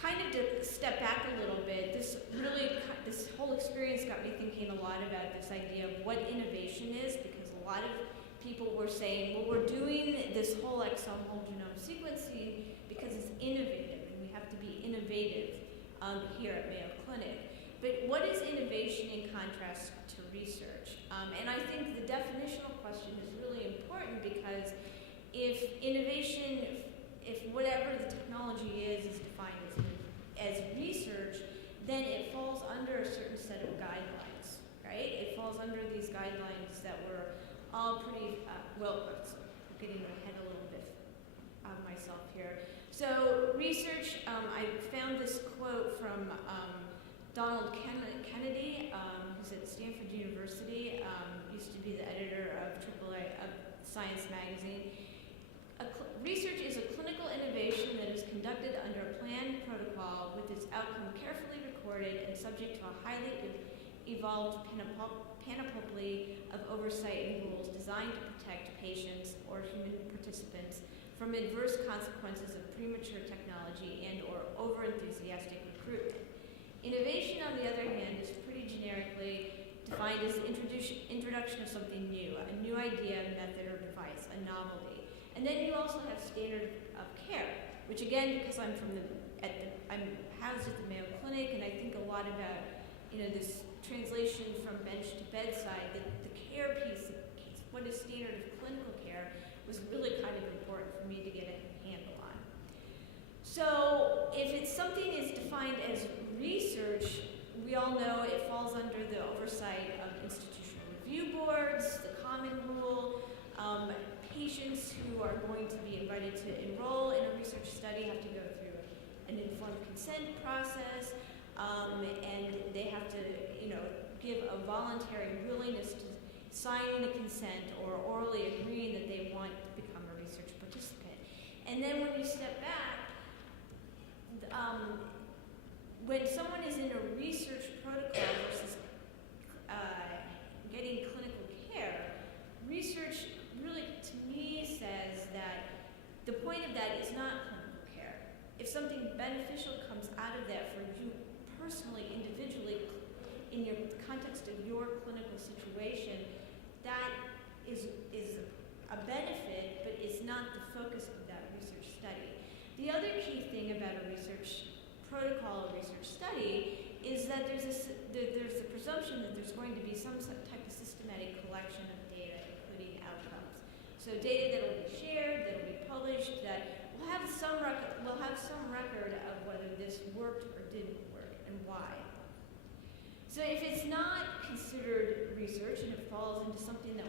kind of to step back a little bit, this whole experience got me thinking a lot about this idea of what innovation is, because a lot of people were saying, well, we're doing this whole exome, whole genome sequencing because it's innovative, and we have to be innovative here at Mayo Clinic. But what is innovation in contrast to research? And I think the definitional question is really important because if whatever the technology is defined as research, then it falls under a certain set of guidelines, right? It falls under these guidelines that were all pretty, getting ahead a little bit of myself here. So research, I found this quote from Donald Kennedy, who's at Stanford University, used to be the editor of Science magazine. Research is a clinical innovation that is conducted under a planned protocol with its outcome carefully recorded and subject to a highly evolved panoply of oversight and rules designed to protect patients or human participants from adverse consequences of premature technology and or over-enthusiastic recruitment. Innovation, on the other hand, is pretty generically defined as the introduction of something new, a new idea, method, or device, a novelty. And then you also have standard of care, which again, because I'm housed at the Mayo Clinic, and I think a lot about, this translation from bench to bedside, the care piece, what is standard of clinical care, was really kind of important for me to get a handle on. something is defined as research, we all know it falls under the oversight of institutional review boards, the common rule. Patients who are going to be invited to enroll in a research study have to go through an informed consent process, and they have to, give a voluntary willingness to signing the consent or orally agreeing that they want to become a research participant. And then when you step back, when someone is in a research protocol versus getting clinical care, research really, to me, says that the point of that is not clinical care. If something beneficial comes out of that for you personally, individually, in your context of your clinical situation, that is a benefit, but it's not the focus of that research study. The other key thing about a research protocol or research study is that there's the presumption that there's going to be some type of systematic collection of data, including outcomes. So data that will be shared, that will be published, that will have some record of whether this worked or didn't work and why. So if it's not considered research and it falls into something that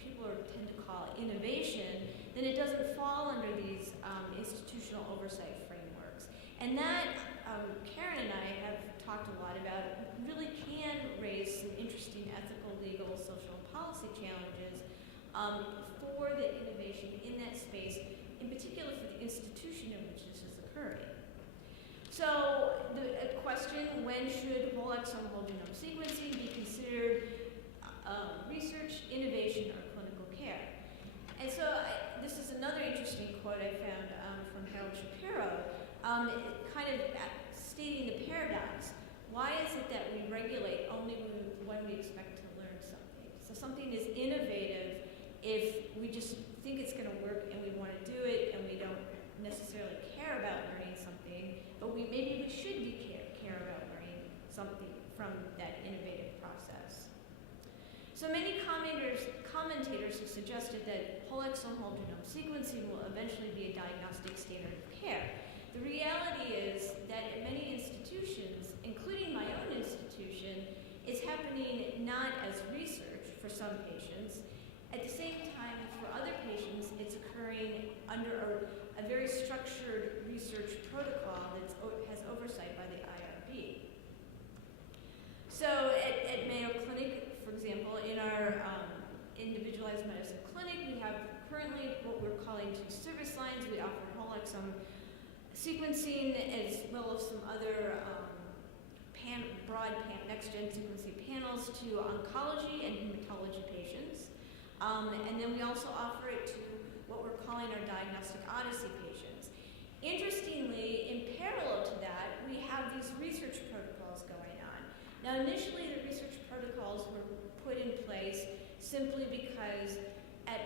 people tend to call innovation, then it doesn't fall under these institutional oversight frameworks. And that, Karen and I have talked a lot about, really can raise some interesting ethical, legal, social, and policy challenges for the innovation in that space, in particular for the institution in which this is occurring. So the question, when should whole exome whole genome sequencing be considered research, innovation, or clinical care? And so this is another interesting quote I found from Harold Shapiro, kind of stating the paradox. Why is it that we regulate only when we expect to learn something? So something is innovative if we just think it's going to work and we want to do it and we don't necessarily care about learning something, but maybe we should care about learning something from that innovative process. So many commentators have suggested that whole exome whole genome sequencing will eventually be a diagnostic standard of care. The reality is that at many institutions, including my own institution, it's happening not as research for some patients. At the same time, for other patients, it's occurring under a very structured research protocol that has oversight by the IRB. So at Mayo Clinic, for example, in our individualized medicine clinic, we have currently what we're calling 2 service lines. We offer whole exome sequencing as well as some other broad next-gen sequencing panels to oncology and hematology patients. And then we also offer it to what we're calling our diagnostic odyssey patients. Interestingly, in parallel to that, we have these research protocols going on. Now, initially, the research protocols were put in place simply because at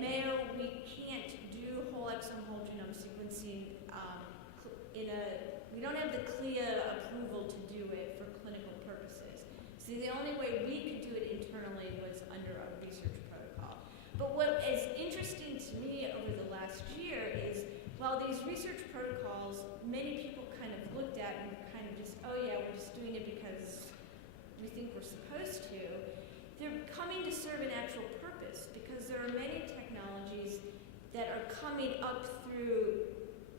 Mayo, we can't do whole exome whole genome sequencing we don't have the CLIA approval to do it for clinical purposes. So the only way we could do it internally was under a research protocol. But what is interesting to me over the last year is, while these research protocols, many people kind of looked at and kind of just, oh yeah, we're just doing it because we think we're supposed to, they're coming to serve an actual purpose, because there are many technologies that are coming up through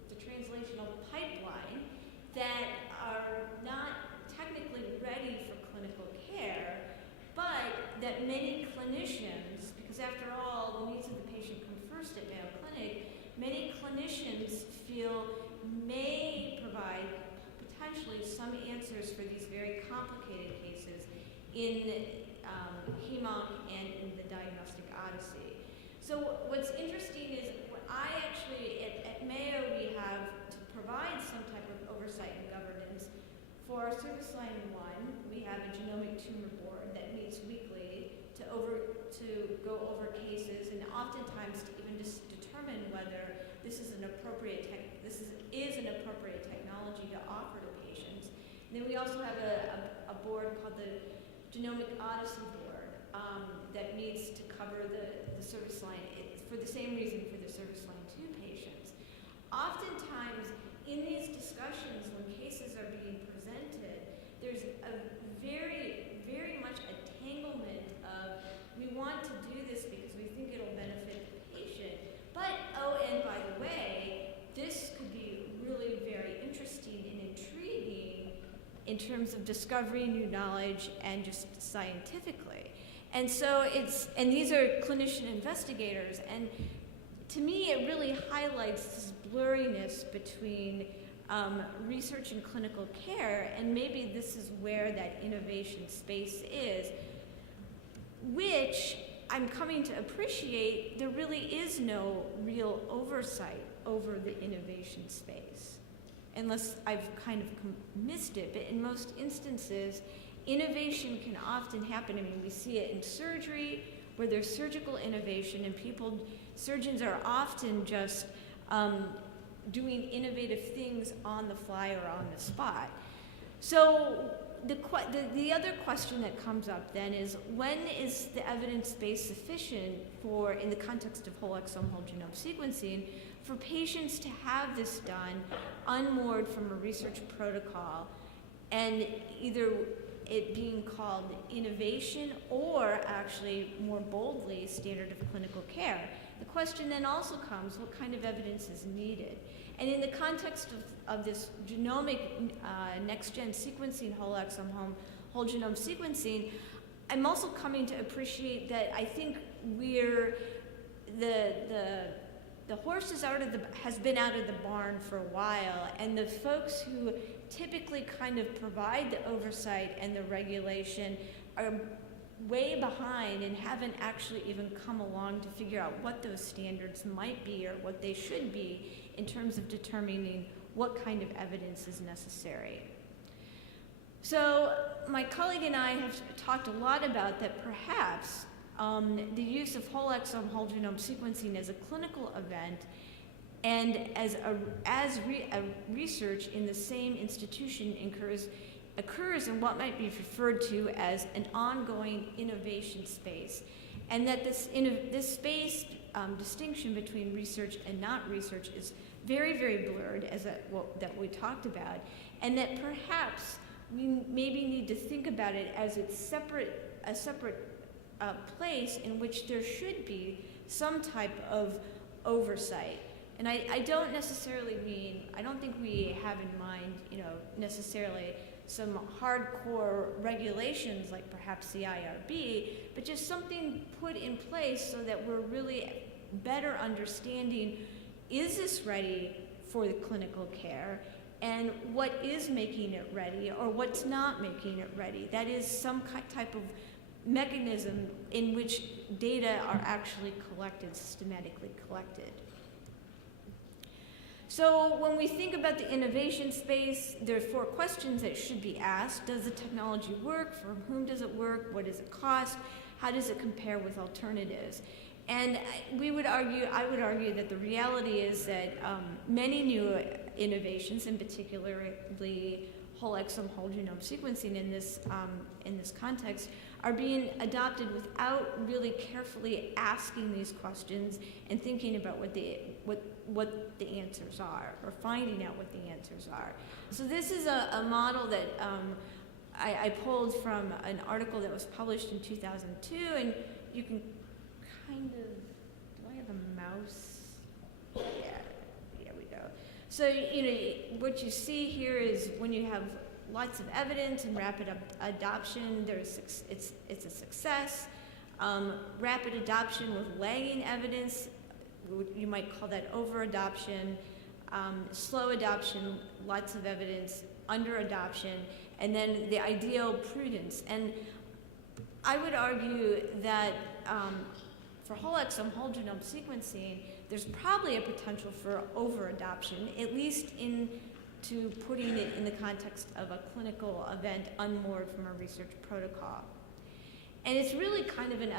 the translational pipeline that are not technically ready for clinical care, but that many clinicians, because after all, the needs of the patient come first at Mayo Clinic, many clinicians feel may provide potentially some answers for these very complicated cases in HEMONC and in the diagnostic odyssey. So what's interesting is I actually, at Mayo, we have to provide some type of oversight and governance. For our service line 1, we have a genomic tumor board that meets weekly to go over cases, and oftentimes to even just determine whether this is an appropriate technology to offer to patients. And then we also have a board called the Genomic Odyssey Board that meets to cover the service line for the same reason for the service line 2 patients. Oftentimes, in these discussions, when cases are being presented, there's a very, very much a tanglement of, we want to do this because we think it'll benefit the patient, but, oh, and by the way, this could be really very interesting and intriguing in terms of discovering new knowledge and just scientifically. And so and these are clinician investigators, and to me it really highlights this blurriness between research and clinical care, and maybe this is where that innovation space is, which I'm coming to appreciate there really is no real oversight over the innovation space, unless I've kind of missed it. But in most instances, innovation can often happen. I mean, we see it in surgery, where there's surgical innovation, and surgeons are often just doing innovative things on the fly or on the spot. So the other question that comes up then is, when is the evidence base sufficient for, in the context of whole exome, whole genome sequencing, for patients to have this done unmoored from a research protocol, and either it being called innovation or actually more boldly standard of clinical care? The question then also comes, what kind of evidence is needed? And in the context of this genomic next-gen sequencing, whole exome, whole genome sequencing, I'm also coming to appreciate that I think the horse has been out of the barn for a while, and the folks who typically kind of provide the oversight and the regulation are way behind and haven't actually even come along to figure out what those standards might be or what they should be in terms of determining what kind of evidence is necessary. So my colleague and I have talked a lot about that perhaps the use of whole exome, whole genome sequencing as a clinical event and as research in the same institution occurs in what might be referred to as an ongoing innovation space, and that this space distinction between research and not research is very, very blurred, that we talked about, and that perhaps we maybe need to think about it as a separate place in which there should be some type of oversight. And I don't necessarily mean, I don't think we have in mind, necessarily some hardcore regulations like perhaps the IRB, but just something put in place so that we're really better understanding, is this ready for the clinical care, and what is making it ready or what's not making it ready. That is some type of mechanism in which data are actually collected, systematically collected. So when we think about the innovation space, there are 4 questions that should be asked. Does the technology work? For whom does it work? What does it cost? How does it compare with alternatives? And I would argue that the reality is that many new innovations, in particularly whole exome, whole genome sequencing in this context, are being adopted without really carefully asking these questions and thinking about what the answers are, or finding out what the answers are. So this is a model that I pulled from an article that was published in 2002, and you can kind of, do I have a mouse? Yeah, we go. So, what you see here is when you have lots of evidence and rapid adoption, it's a success. Rapid adoption with lagging evidence, you might call that over-adoption. Slow adoption, lots of evidence, under-adoption, and then the ideal prudence. And I would argue that for whole exome, whole genome sequencing, there's probably a potential for over-adoption, at least into putting it in the context of a clinical event unmoored from a research protocol. And it's really kind of an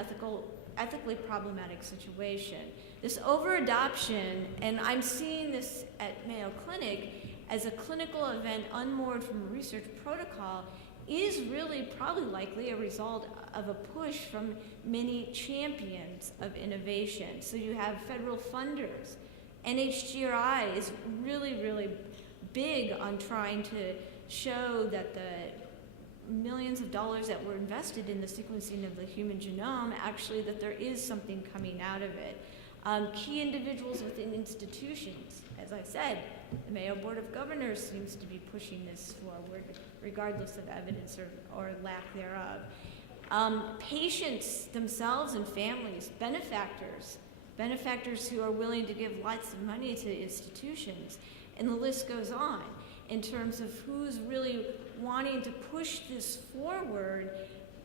ethically problematic situation. This over-adoption, and I'm seeing this at Mayo Clinic as a clinical event unmoored from a research protocol, is really probably likely a result of a push from many champions of innovation. So you have federal funders. NHGRI is really, really big on trying to show that the millions of dollars that were invested in the sequencing of the human genome, actually that there is something coming out of it. Key individuals within institutions, as I said, the Mayo Board of Governors seems to be pushing this forward, regardless of evidence or lack thereof. Patients themselves and families, benefactors who are willing to give lots of money to institutions, and the list goes on in terms of who's really wanting to push this forward,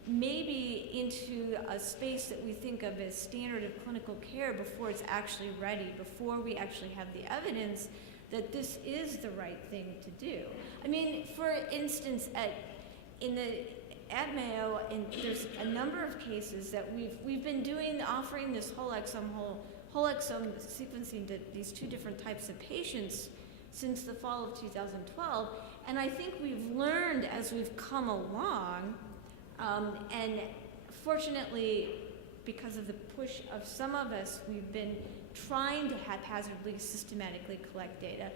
maybe into a space that we think of as standard of clinical care before it's actually ready, before we actually have the evidence that this is the right thing to do. I mean, for instance, at Mayo, and there's a number of cases that we've been offering this whole exome sequencing to these two different types of patients since the fall of 2012, and I think we've learned as we've come along, and fortunately, because of the push of some of us, we've been trying to haphazardly, systematically collect data,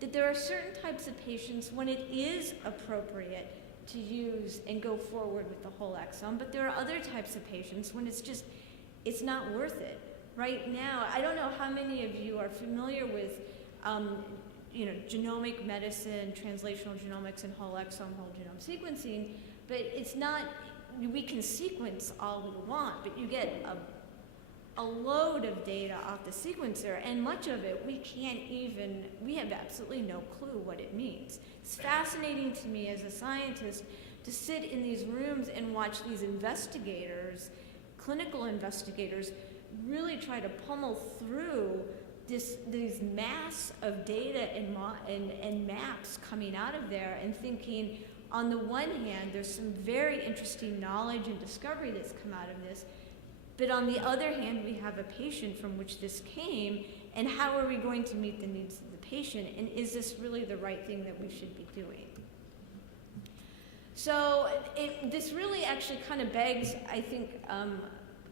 that there are certain types of patients when it is appropriate to use and go forward with the whole exome, but there are other types of patients when it's not worth it. Right now, I don't know how many of you are familiar with genomic medicine, translational genomics, and whole exome, whole genome sequencing, but it's not, we can sequence all we want, but you get a load of data off the sequencer, and much of it we have absolutely no clue what it means. It's fascinating to me as a scientist to sit in these rooms and watch these investigators, clinical investigators, really try to pummel through these mass of data and maps coming out of there, and thinking, on the one hand, there's some very interesting knowledge and discovery that's come out of this, but on the other hand, we have a patient from which this came, and how are we going to meet the needs of the patient, and is this really the right thing that we should be doing? So this really actually kind of begs, I think,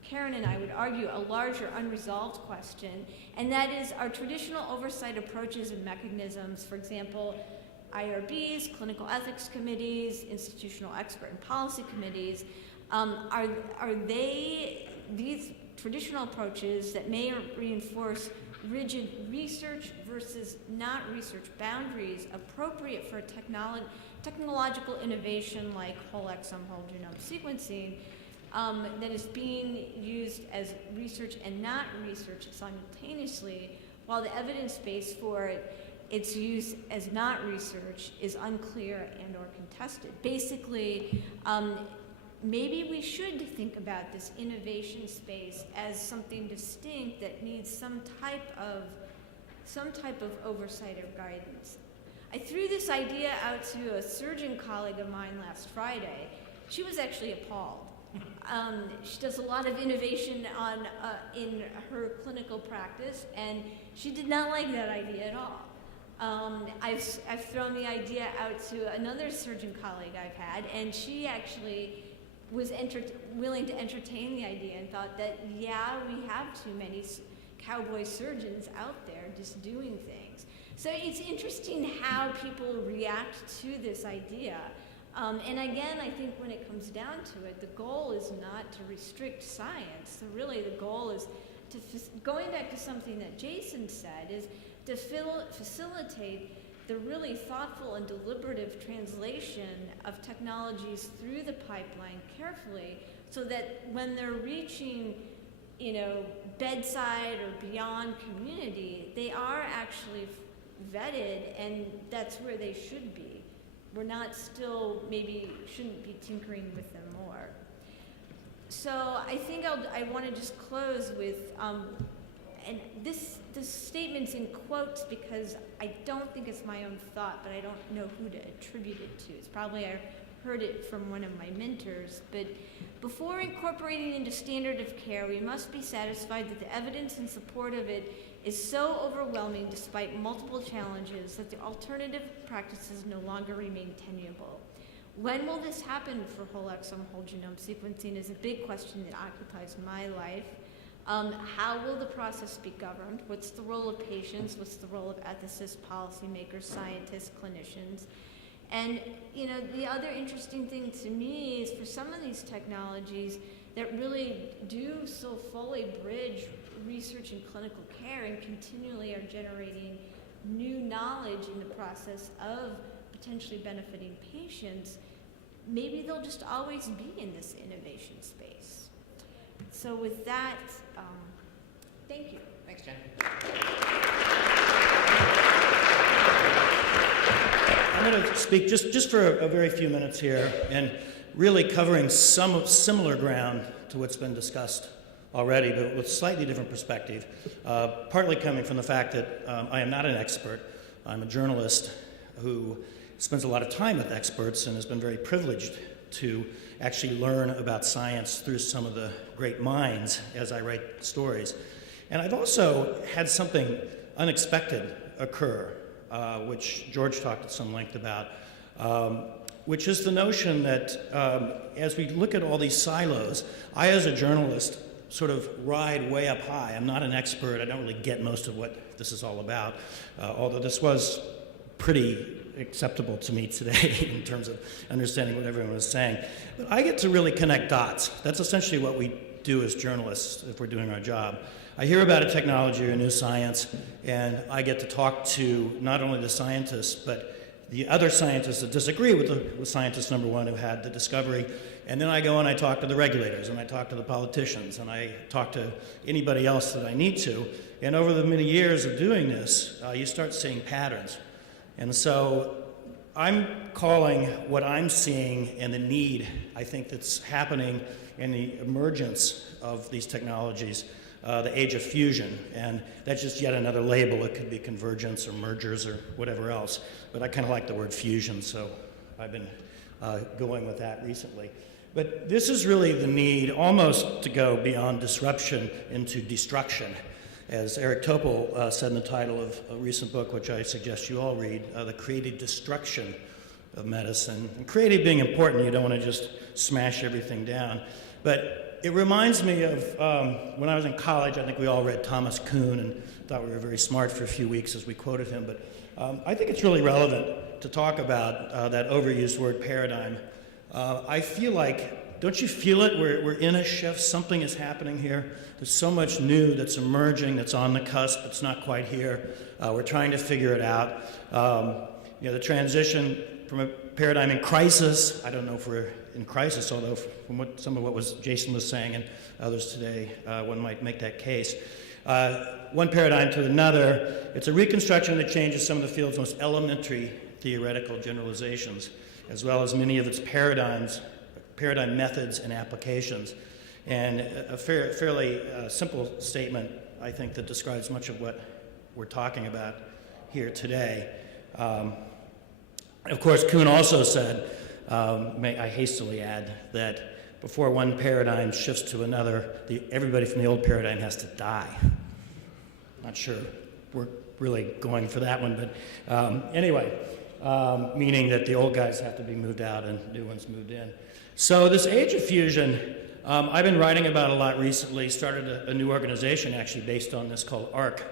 Karen and I would argue, a larger unresolved question, and that is, our traditional oversight approaches and mechanisms, for example, IRBs, clinical ethics committees, institutional expert and policy committees, are they these traditional approaches that may reinforce rigid research versus not research boundaries appropriate for technological innovation like whole exome, whole genome sequencing, that is being used as research and not research simultaneously, while the evidence base for its use as not research is unclear and or contested. Basically, maybe we should think about this innovation space as something distinct that needs some type of oversight or guidance. I threw this idea out to a surgeon colleague of mine last Friday. She was actually appalled. She does a lot of innovation in her clinical practice, and she did not like that idea at all. I've thrown the idea out to another surgeon colleague I've had, and she actually was willing to entertain the idea and thought that, yeah, we have too many cowboy surgeons out there just doing things. So it's interesting how people react to this idea. And again, I think when it comes down to it, the goal is not to restrict science. So really the goal is to, going back to something that Jason said, is to facilitate the really thoughtful and deliberative translation of technologies through the pipeline carefully, so that when they're reaching, bedside or beyond community, they are actually vetted, and that's where they should be. We're not still, maybe shouldn't be tinkering with them more. So I think I want to just close with, and this statement's in quotes because I don't think it's my own thought, but I don't know who to attribute it to. It's probably I heard it from one of my mentors. But before incorporating into standard of care, we must be satisfied that the evidence in support of it is so overwhelming despite multiple challenges that the alternative practices no longer remain tenable. When will this happen for whole exome, whole genome sequencing is a big question that occupies my life. How will the process be governed? What's the role of patients? What's the role of ethicists, policymakers, scientists, clinicians? And, you know, the other interesting thing to me is for some of these technologies that really do so fully bridge research and clinical care and continually are generating new knowledge in the process of potentially benefiting patients, maybe they'll just always be in this innovation space. So with that, thank you. Thanks, Jen. I'm going to speak just for a very few minutes here and really covering some similar ground to what's been discussed already, but with slightly different perspective, partly coming from the fact that I am not an expert. I'm a journalist who spends a lot of time with experts and has been very privileged to actually learn about science through some of the great minds as I write stories. And I've also had something unexpected occur, which George talked at some length about, which is the notion that as we look at all these silos, I as a journalist sort of ride way up high. I'm not an expert. I don't really get most of what this is all about, although this was pretty acceptable to me today in terms of understanding what everyone was saying. But I get to really connect dots. That's essentially what we do as journalists if we're doing our job. I hear about a technology or a new science, and I get to talk to not only the scientists, but the other scientists that disagree with scientist number one who had the discovery. And then I go and I talk to the regulators, and I talk to the politicians, and I talk to anybody else that I need to. And over the many years of doing this, you start seeing patterns. And so I'm calling what I'm seeing and the need, I think, that's happening in the emergence of these technologies, the age of fusion. And that's just yet another label. It could be convergence or mergers or whatever else. But I kind of like the word fusion, so I've been going with that recently. But this is really the need almost to go beyond disruption into destruction. As Eric Topol said in the title of a recent book, which I suggest you all read, The Creative Destruction of Medicine. And creative being important, you don't want to just smash everything down. But it reminds me of when I was in college. I think we all read Thomas Kuhn and thought we were very smart for a few weeks as we quoted him. But I think it's really relevant to talk about that overused word paradigm. I feel like, don't you feel it? We're in a shift. Something is happening here. There's so much new that's emerging, that's on the cusp. It's not quite here. We're trying to figure it out. The transition from a paradigm in crisis, I don't know if we're in crisis, although from some of what Jason was saying and others today, one might make that case. One paradigm to another, it's a reconstruction that changes some of the field's most elementary theoretical generalizations, as well as many of its paradigm methods and applications. And a fairly simple statement, I think, that describes much of what we're talking about here today. Of course, Kuhn also said, may I hastily add, that before one paradigm shifts to another, everybody from the old paradigm has to die. Not sure we're really going for that one, but anyway, meaning that the old guys have to be moved out and new ones moved in. So this age of fusion, I've been writing about a lot recently, started a new organization actually based on this called ARC,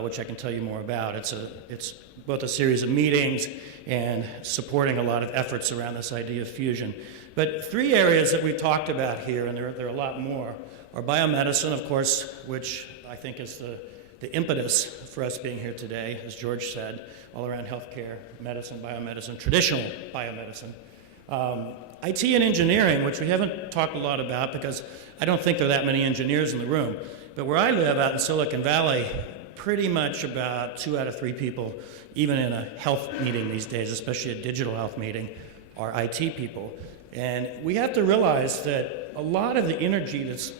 which I can tell you more about. It's both a series of meetings and supporting a lot of efforts around this idea of fusion. But three areas that we've talked about here, and there are a lot more, are biomedicine, of course, which I think is the impetus for us being here today, as George said, all around healthcare, medicine, biomedicine, traditional biomedicine. IT and engineering, which we haven't talked a lot about because I don't think there are that many engineers in the room. But where I live out in Silicon Valley, pretty much about 2 out of 3 people, even in a health meeting these days, especially a digital health meeting, are IT people. And we have to realize that a lot of the energy that's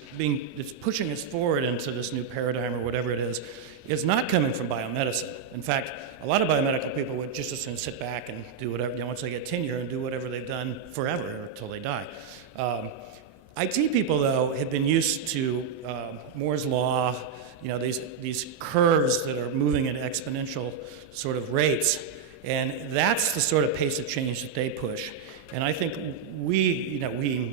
pushing us forward into this new paradigm or whatever it is not coming from biomedicine. In fact, a lot of biomedical people would just as soon sit back and do whatever, once they get tenure, and do whatever they've done forever until they die. IT people, though, have been used to Moore's Law, these curves that are moving at exponential sort of rates. And that's the sort of pace of change that they push. And I think we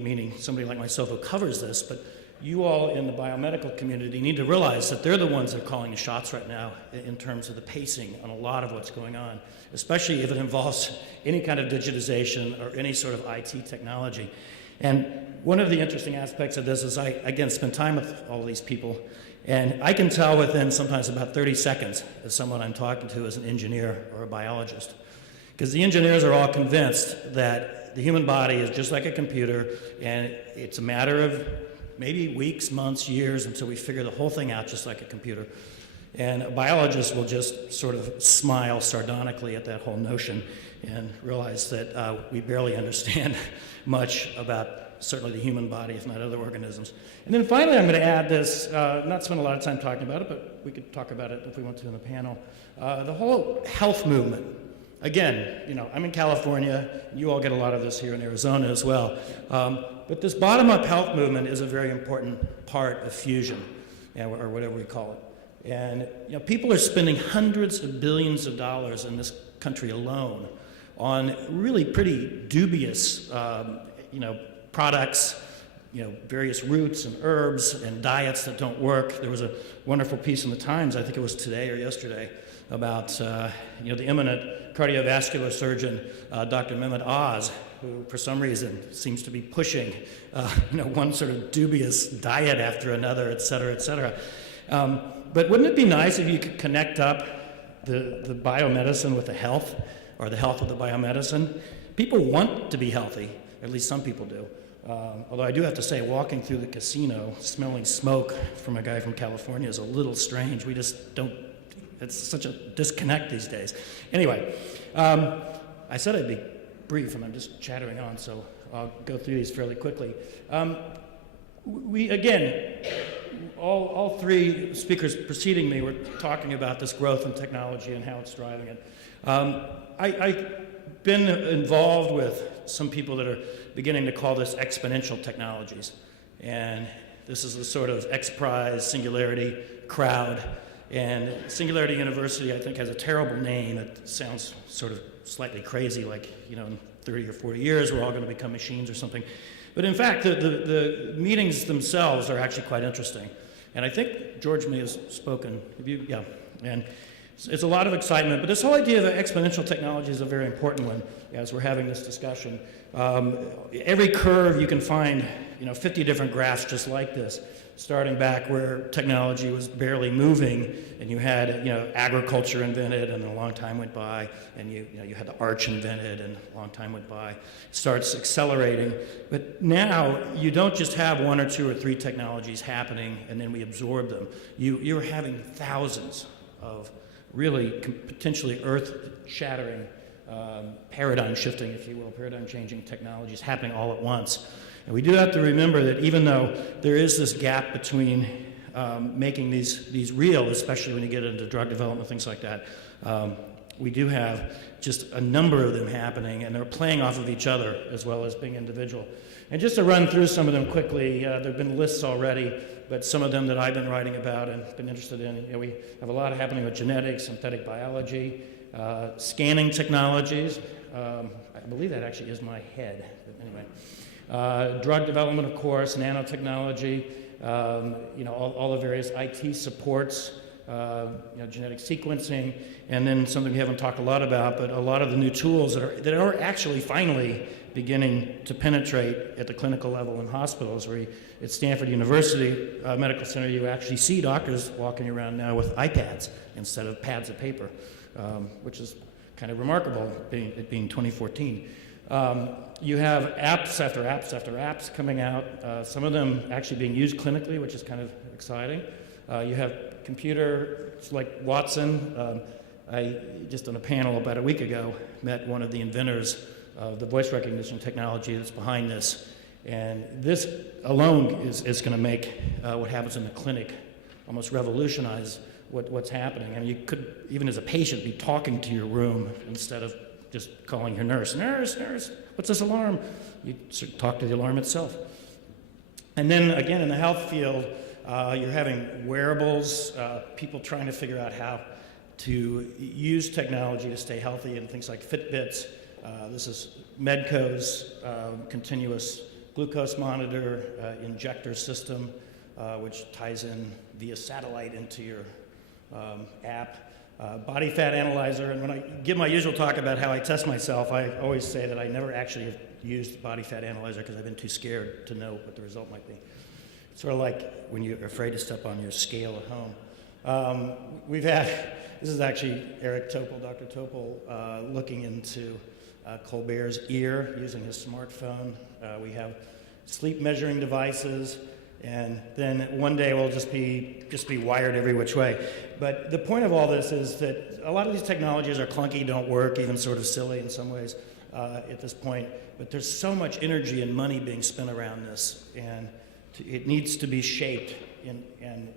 meaning somebody like myself who covers this, but you all in the biomedical community need to realize that they're the ones that are calling the shots right now in terms of the pacing on a lot of what's going on, especially if it involves any kind of digitization or any sort of IT technology. And one of the interesting aspects of this is I, again, spend time with all these people, and I can tell within sometimes about 30 seconds if someone I'm talking to is an engineer or a biologist. Because the engineers are all convinced that the human body is just like a computer, and it's a matter of maybe weeks, months, years until we figure the whole thing out just like a computer. And a biologist will just sort of smile sardonically at that whole notion and realize that we barely understand much about certainly the human body, if not other organisms. And then finally, I'm going to add this, not spend a lot of time talking about it, but we could talk about it if we want to in the panel. The whole health movement. Again, you know, I'm in California. You all get a lot of this here in Arizona as well. But this bottom-up health movement is a very important part of fusion, or whatever we call it. And you know, people are spending hundreds of billions of dollars in this country alone on really pretty dubious, you know, products, you know, various roots and herbs and diets that don't work. There was a wonderful piece in the Times, I think it was today or yesterday, about you know, the eminent cardiovascular surgeon, Dr. Mehmet Oz, who for some reason seems to be pushing you know, one sort of dubious diet after another, et cetera, et cetera. But wouldn't it be nice if you could connect up the biomedicine with the health, or the health with the biomedicine? People want to be healthy, at least some people do. Although I do have to say, walking through the casino, smelling smoke from a guy from California is a little strange. We just don't, it's such a disconnect these days. Anyway, I said I'd be brief, and I'm just chattering on, so I'll go through these fairly quickly. We, again, all three speakers preceding me were talking about this growth in technology and how it's driving it. I've been involved with some people that are beginning to call this exponential technologies. And this is the sort of XPRIZE, Singularity crowd. And Singularity University, I think, has a terrible name. It sounds sort of slightly crazy, like, you know, in 30 or 40 years, we're all going to become machines or something. But in fact, the meetings themselves are actually quite interesting. And I think George may have spoken. Have you? Yeah. And it's a lot of excitement. But this whole idea of exponential technology is a very important one as we're having this discussion. Every curve you can find, you know, 50 different graphs just like this, starting back where technology was barely moving, and you had, you know, agriculture invented, and a long time went by, and you had the arch invented, and a long time went by. It starts accelerating, but now you don't just have one or two or three technologies happening, and then we absorb them. You're having thousands of really potentially earth-shattering, paradigm-shifting, if you will, paradigm-changing technologies happening all at once. And we do have to remember that even though there is this gap between making these real, especially when you get into drug development, things like that, we do have just a number of them happening, and they're playing off of each other as well as being individual. And just to run through some of them quickly, there have been lists already, but some of them that I've been writing about and been interested in, you know, we have a lot happening with genetics, synthetic biology, scanning technologies. I believe that actually is my head, but anyway. Drug development, of course, nanotechnology, you know, all the various IT supports, you know, genetic sequencing, and then something we haven't talked a lot about, but a lot of the new tools that are actually finally beginning to penetrate at the clinical level in hospitals. Where at Stanford University Medical Center, you actually see doctors walking around now with iPads instead of pads of paper, which is kind of remarkable, it being 2014. You have apps after apps after apps coming out, some of them actually being used clinically, which is kind of exciting. You have computers like Watson. I, just on a panel about a week ago, met one of the inventors of the voice recognition technology that's behind this. And this alone is going to make what happens in the clinic almost revolutionize what's happening. I mean, you could, even as a patient, be talking to your room instead of just calling your nurse. Nurse, what's this alarm? You sort of talk to the alarm itself. And then again, in the health field, you're having wearables, people trying to figure out how to use technology to stay healthy, and things like Fitbits. This is Medco's continuous glucose monitor injector system. which ties in via satellite into your app. Body fat analyzer, and when I give my usual talk about how I test myself, I always say that I never actually have used body fat analyzer because I've been too scared to know what the result might be. It's sort of like when you're afraid to step on your scale at home. We've had, this is actually Eric Topol, Dr. Topol, looking into Colbert's ear using his smartphone. We have sleep measuring devices, and then one day we'll just be wired every which way. But the point of all this is that a lot of these technologies are clunky, don't work, even sort of silly in some ways at this point. But there's so much energy and money being spent around this, and it needs to be shaped, and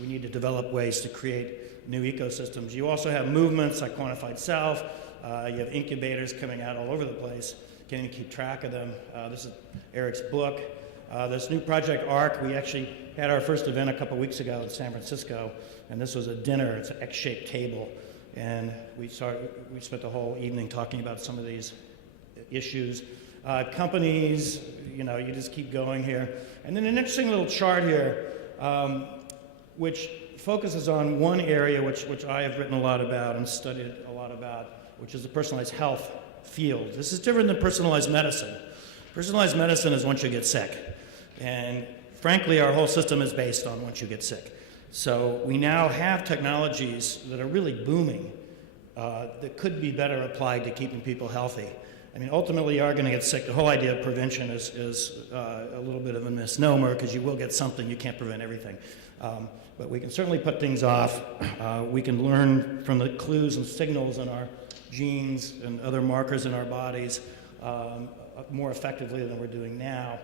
we need to develop ways to create new ecosystems. You also have movements like quantified self. You have incubators coming out all over the place. Can't even keep track of them. This is Eric's book. This new Project ARC, we actually had our first event a couple weeks ago in San Francisco, and this was a dinner. It's an X-shaped table, and we spent the whole evening talking about some of these issues. Companies, you just keep going here. And then an interesting little chart here, which focuses on one area which I have written a lot about and studied a lot about, which is the personalized health field. This is different than personalized medicine. Personalized medicine is once you get sick. And frankly, our whole system is based on once you get sick. So we now have technologies that are really booming that could be better applied to keeping people healthy. I mean, ultimately, you are going to get sick. The whole idea of prevention is a little bit of a misnomer because you will get something. You can't prevent everything. But we can certainly put things off. We can learn from the clues and signals in our genes and other markers in our bodies more effectively than we're doing now.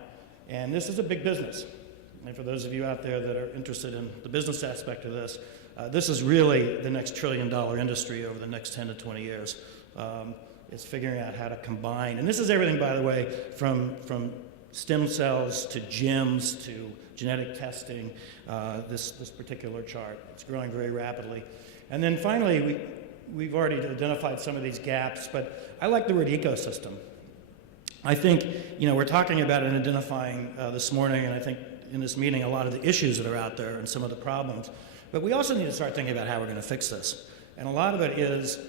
And this is a big business. And for those of you out there that are interested in the business aspect of this, this is really the next trillion-dollar industry over the next 10 to 20 years. It's figuring out how to combine. And this is everything, by the way, from stem cells to gyms to genetic testing, this particular chart. It's growing very rapidly. And then finally, we've already identified some of these gaps, but I like the word ecosystem. I think, we're talking about and identifying this morning, and I think in this meeting, a lot of the issues that are out there and some of the problems. But we also need to start thinking about how we're going to fix this. And a lot of it is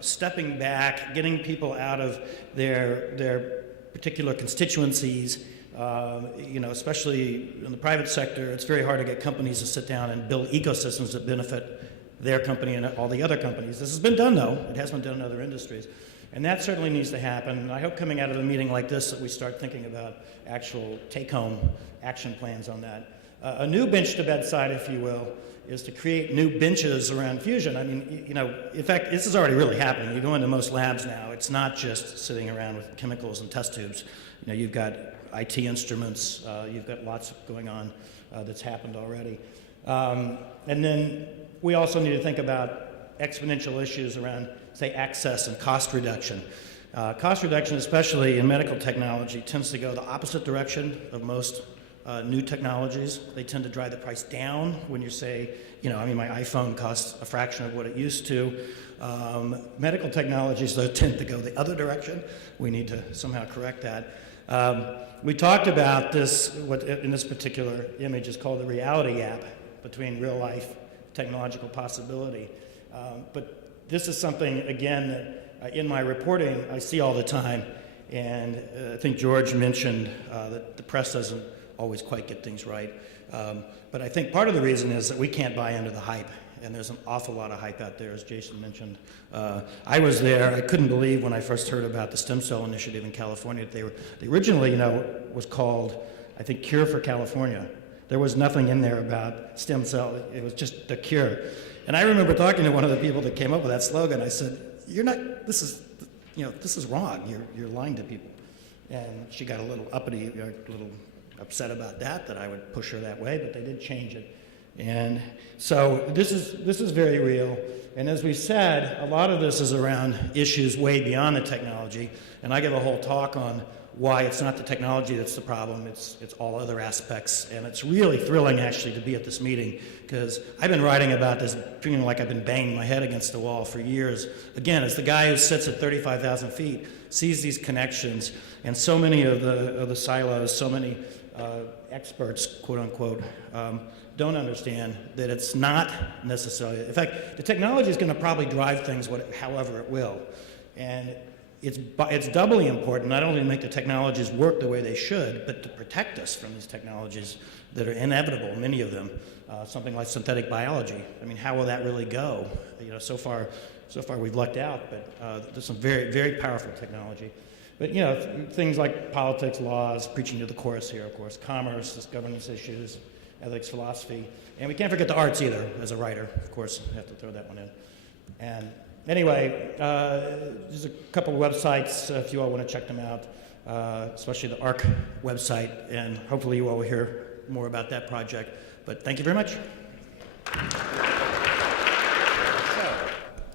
stepping back, getting people out of their particular constituencies. Especially in the private sector, it's very hard to get companies to sit down and build ecosystems that benefit their company and all the other companies. This has been done, though. It has been done in other industries. And that certainly needs to happen. And I hope coming out of a meeting like this that we start thinking about actual take-home action plans on that. A new bench to bedside, if you will, is to create new benches around fusion. I mean, in fact, this is already really happening. You go into most labs now, it's not just sitting around with chemicals and test tubes. You've got IT instruments, you've got lots going on that's happened already. And then we also need to think about exponential issues around, say, access and cost reduction. Cost reduction, especially in medical technology, tends to go the opposite direction of most new technologies. They tend to drive the price down when you say, my iPhone costs a fraction of what it used to. Medical technologies, though, tend to go the other direction. We need to somehow correct that. We talked about this, what in this particular image is called the reality gap between real life technological possibility. But this is something, again, that in my reporting I see all the time. And I think George mentioned that the press doesn't always quite get things right. But I think part of the reason is that we can't buy into the hype. And there's an awful lot of hype out there, as Jason mentioned. I was there. I couldn't believe when I first heard about the stem cell initiative in California. They originally, was called, I think, Cure for California. There was nothing in there about stem cell. It was just the cure. And I remember talking to one of the people that came up with that slogan. I said, this is wrong. You're lying to people. And she got a little uppity, a little upset about that I would push her that way, but they did change it. And so this is very real. And as we said, a lot of this is around issues way beyond the technology. And I give a whole talk on why it's not the technology that's the problem, it's all other aspects. And it's really thrilling, actually, to be at this meeting, because I've been writing about this, feeling like I've been banging my head against the wall for years. Again, as the guy who sits at 35,000 feet, sees these connections, and so many of the silos, so many experts, quote unquote, don't understand that it's not necessarily. In fact, the technology is going to probably drive things however it will. And it's doubly important not only to make the technologies work the way they should, but to protect us from these technologies that are inevitable, many of them. Something like synthetic biology. I mean, how will that really go? You know, so far we've lucked out, but there's some very, very powerful technology. But, you know, things like politics, laws, preaching to the chorus here, of course, commerce, governance issues, ethics, philosophy. And we can't forget the arts either, as a writer, of course. I have to throw that one in. And anyway, there's a couple of websites, if you all want to check them out, especially the ARC website, and hopefully you all will hear more about that project. But thank you very much. So,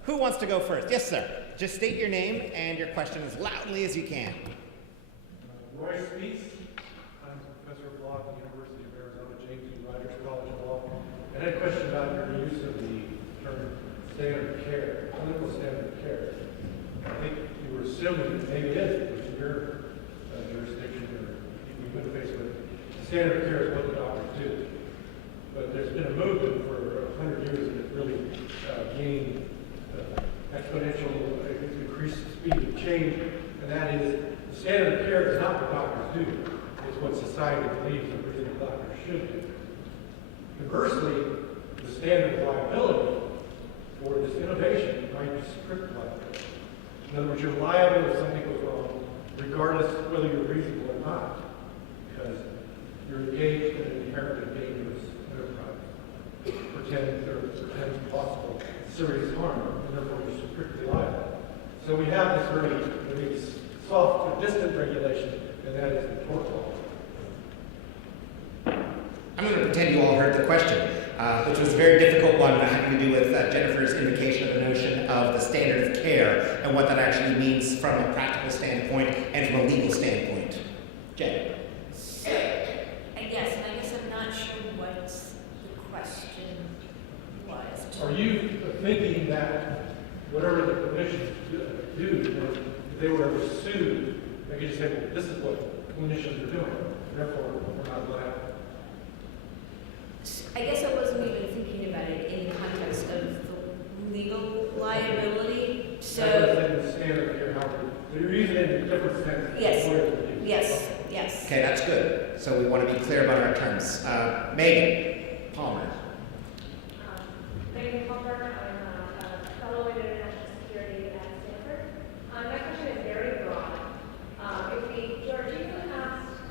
who wants to go first? Yes, sir. Just state your name and your question as loudly as you can. Roy Speaks. I'm Professor of Law at the University of Arizona, James E. Rogers College of Law. And I had a question about your use of the term standard of care, clinical standard of care. I think you were assuming that maybe it is, which in your jurisdiction or you've been faced with. Standard of care is what the doctors do. But there's been a movement for 100 years that really gained exponential, increased speed of change, and that is the standard of care is not what doctors do. It's what society believes and believes doctors should do. Conversely, the standard of liability for this innovation might be strict liability. In other words, you're liable if something goes wrong, regardless of whether you're reasonable or not, because you're engaged in an inherently dangerous enterprise. Pretend possible serious harm, and therefore you're strictly liable. So we have this very soft or distant regulation, and that is the tort law. I'm going to pretend you all heard the question, which was a very difficult one having to do with Jennifer's invocation of the notion of the standard of care and what that actually means from a practical standpoint and from a legal standpoint. Jen. I guess I'm not sure what the question was. Are you thinking that whatever the clinicians do, if they were ever sued, they could just say, well, this is what clinicians are doing, therefore we're not liable? I guess I wasn't even thinking about it in the context of the legal liability. So the standard of care, so you're using it in a different sense. Yes. Okay, that's good. So we want to be clear about our terms. Megan Palmer. Megan Palmer, I'm a fellow in international security at Stanford. My question is very broad. If the Georgian asked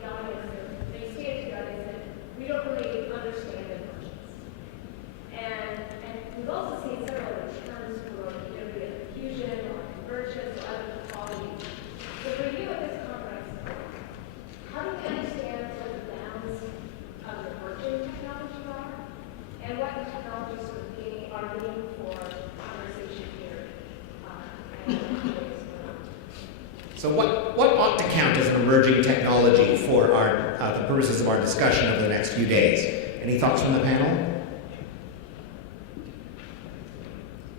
the audience, they stated to the audience that we don't really understand the functions. And we've also seen several other terms for either fusion or convergence or other qualities. So for you at this conference, how do we understand what the bounds of the emerging technology are? And what technologies are being for conversation here? So what ought to count as an emerging technology for our the purposes of our discussion over the next few days? Any thoughts from the panel?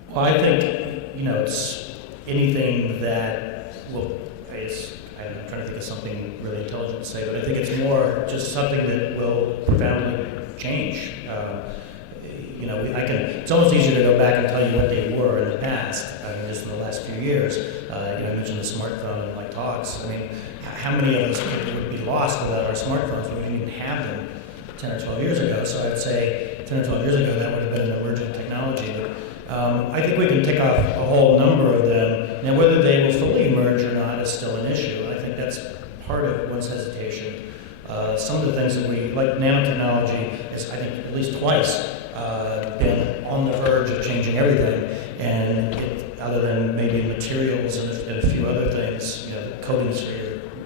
Well, I think, it's anything that will, I'm trying to think of something really intelligent to say, but I think it's more just something that will profoundly change. It's almost easier to go back and tell you what they were in the past, just in the last few years. I mentioned the smartphone in my talks. How many of us would be lost without our smartphones? We didn't even have them 10 or 12 years ago. So I'd say 10 or 12 years ago, that would have been an emerging technology. But I think we can tick off a whole number of them. Now, whether they will fully emerge or not is still an issue. I think that's part of one's hesitation. Some of the things that like nanotechnology, has, I think, at least twice been on the verge of changing everything. And other than maybe materials and a few other things, coatings for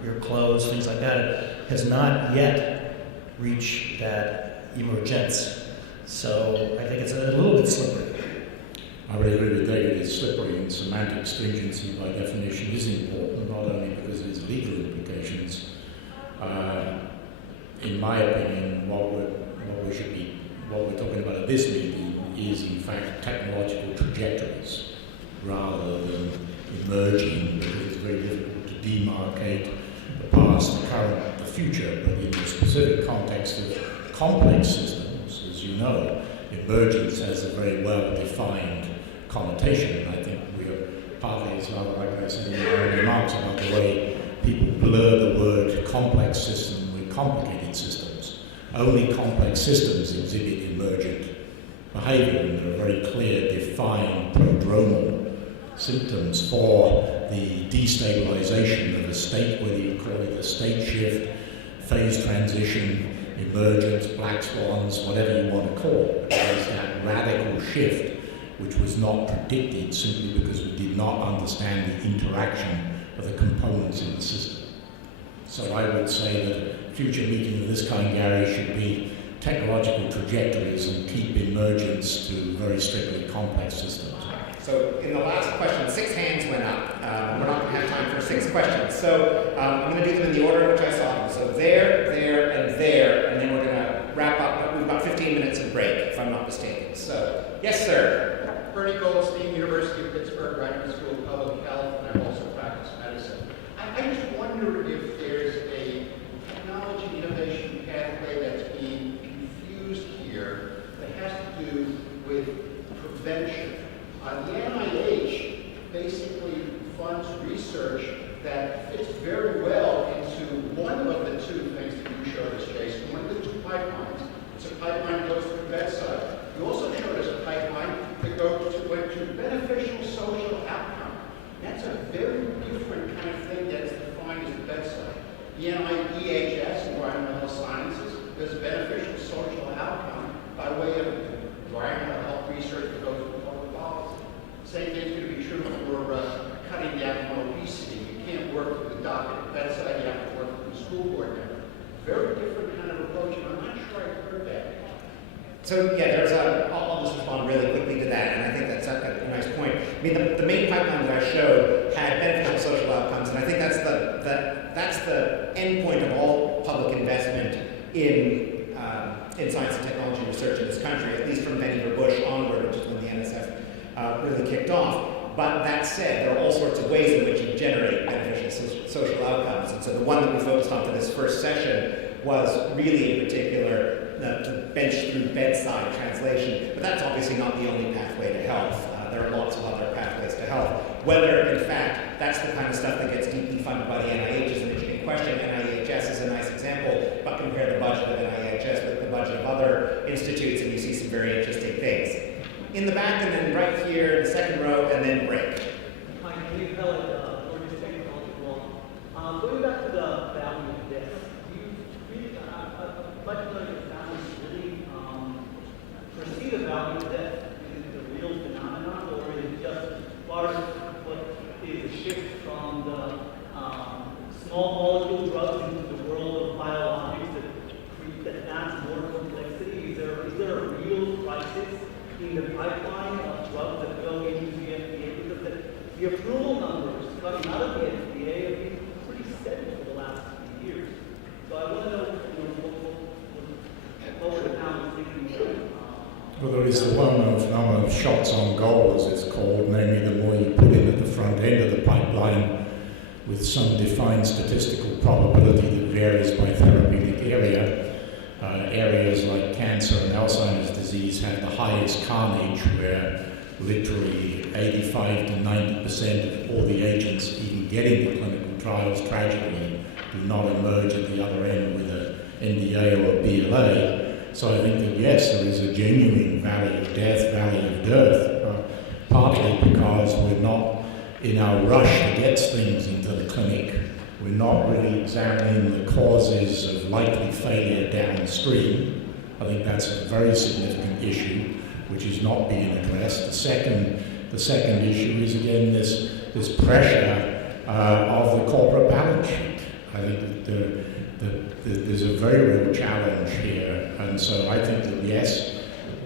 your clothes, things like that, it has not yet reached that emergence. So I think it's a little bit slippery. I would agree with David, it's slippery, and semantic stringency by definition is important, not only because of its legal implications. In my opinion, what we're talking about at this meeting is in fact technological trajectories rather than emerging, because it's very difficult to demarcate the path enhance the current, the future, but in the specific context of complex systems, as you know, emergence has a very well-defined connotation. I think we are partly, as rather like I said in my remarks, about the way people blur the word complex system with complicated systems. Only complex systems exhibit emergent behavior, and there are very clear, defined prodromal symptoms for the destabilization of a state, whether you call it a state shift, phase transition, emergence, black swans, whatever you want to call it. There's that radical shift which was not predicted simply because we did not understand the interaction of the components in the system. So I would say that future meetings of this kind, Gary, should be technological trajectories and keep emergence to very strictly complex systems. So in the last question, 6 hands went up. We're not going to have time for 6 questions. So I'm going to do them in the order in which I saw them. So there, and then we're going to wrap up. We've got 15 minutes of break, if I'm not mistaken. So, yes, sir. Bernie Goldstein, University of Pittsburgh, Graduate School of Public Health, and I also practice medicine. I just wonder if there's a technology innovation pathway that's being confused here that has to do with prevention. The NIH basically funds research that fits very well into one of the 2 things that you showed us, Jason, one of the 2 pipelines. It's a pipeline that goes through Bedside. You also showed us a pipeline that went to beneficial social outcome. That's a very different kind of thing that's defined as the Bedside. The EHS, Environmental Health Sciences, there's a beneficial social outcome by way of environmental health research that goes through public policy. Same thing's going to be true for cutting down on obesity. You can't work with the doctor at Bedside, you have to work with the school board member. Very different kind of approach, and I'm not sure I've heard that. So yeah, I'll just respond really quickly to that, and I think that's a nice point. I mean, the main pipeline that I showed had beneficial social outcomes, and I think that's the end point of all public investment in science and technology research in this country, at least from Vannevar Bush onward, which is when the NSF really kicked off. But that said, there are all sorts of ways in which you generate beneficial social outcomes, and so the one that we focused on for this first session was really in particular the bench through bedside translation, but that's obviously not the only pathway to health. There are lots of other pathways to health. Whether, in fact, that's the kind of stuff that gets deeply funded by the NIH is an interesting question. NIHS is a nice example, but compare the budget of NIHS with the budget of other institutes, and you see some very interesting things. In the back, and then right here, the second row, and then break. Hi, Dave Pellet, Georgia Technology Law. Going back to the value of death, do you really, much of your families really foresee the value of death? Is it a real phenomenon, or is it just part of what is a shift from the small molecule drugs into the world of biologics that adds more complexity? Is there a real crisis in the pipeline of drugs that go into the FDA? Because the approval numbers coming out of the FDA have been pretty steady for the last few years. So I want to know, what were the panels thinking? Well, there is the well-known phenomenon of shots on goal, as it's called, namely the more you put in at the front end of the pipeline with some defined statistical probability that varies by therapeutic area. Areas like cancer and Alzheimer's disease have the highest carnage, where literally 85 to 90% of all the agents even getting to clinical trials tragically do not emerge at the other end with an NDA or a BLA. So I think that yes, there is a genuine valley of death, valley of dearth, partly because we're not in our rush to get things into the clinic. We're not really examining the causes of likely failure downstream. I think that's a very significant issue, which is not being addressed. The second issue is again this pressure of the corporate balance sheet. I think that there's a very real challenge here, and so I think that yes,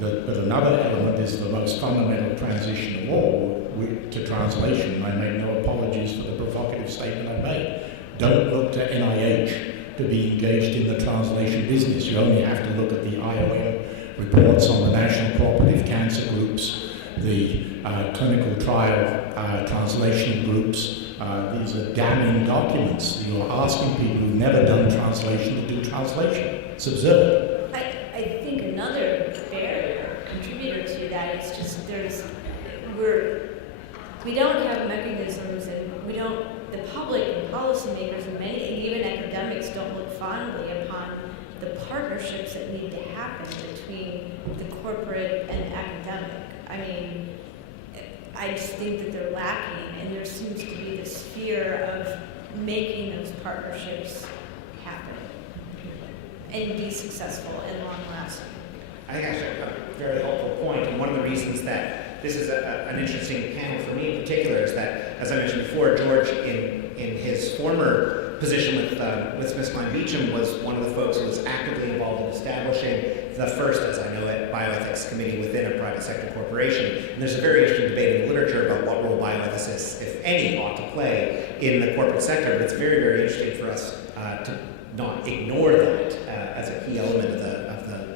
but another element is the most fundamental transition of all to translation. I make no apologies for the provocative statement I made. Don't look to NIH to be engaged in the translation business. You only have to look at the IOM reports on the national cooperative cancer groups the clinical trial translation groups. These are damning documents. You're asking people who've never done translation to do translation. It's absurd. I think another barrier, contributor to that is just we don't have mechanisms, and the public and policymakers and even academics don't look fondly upon the partnerships that need to happen between the corporate and academic. I mean, I just think that they're lacking, and there seems to be this fear of making those partnerships happen and be successful and long-lasting. I think actually a very helpful point, and one of the reasons that this is an interesting panel for me in particular is that, as I mentioned before, George, in his former position with SmithKline Beecham, was one of the folks who was actively involved in establishing the first, as I know it, bioethics committee within a private sector corporation. And there's a very interesting debate in the literature about what role bioethicists, if any, ought to play in the corporate sector. But it's very, very interesting for us to not ignore that as a key element of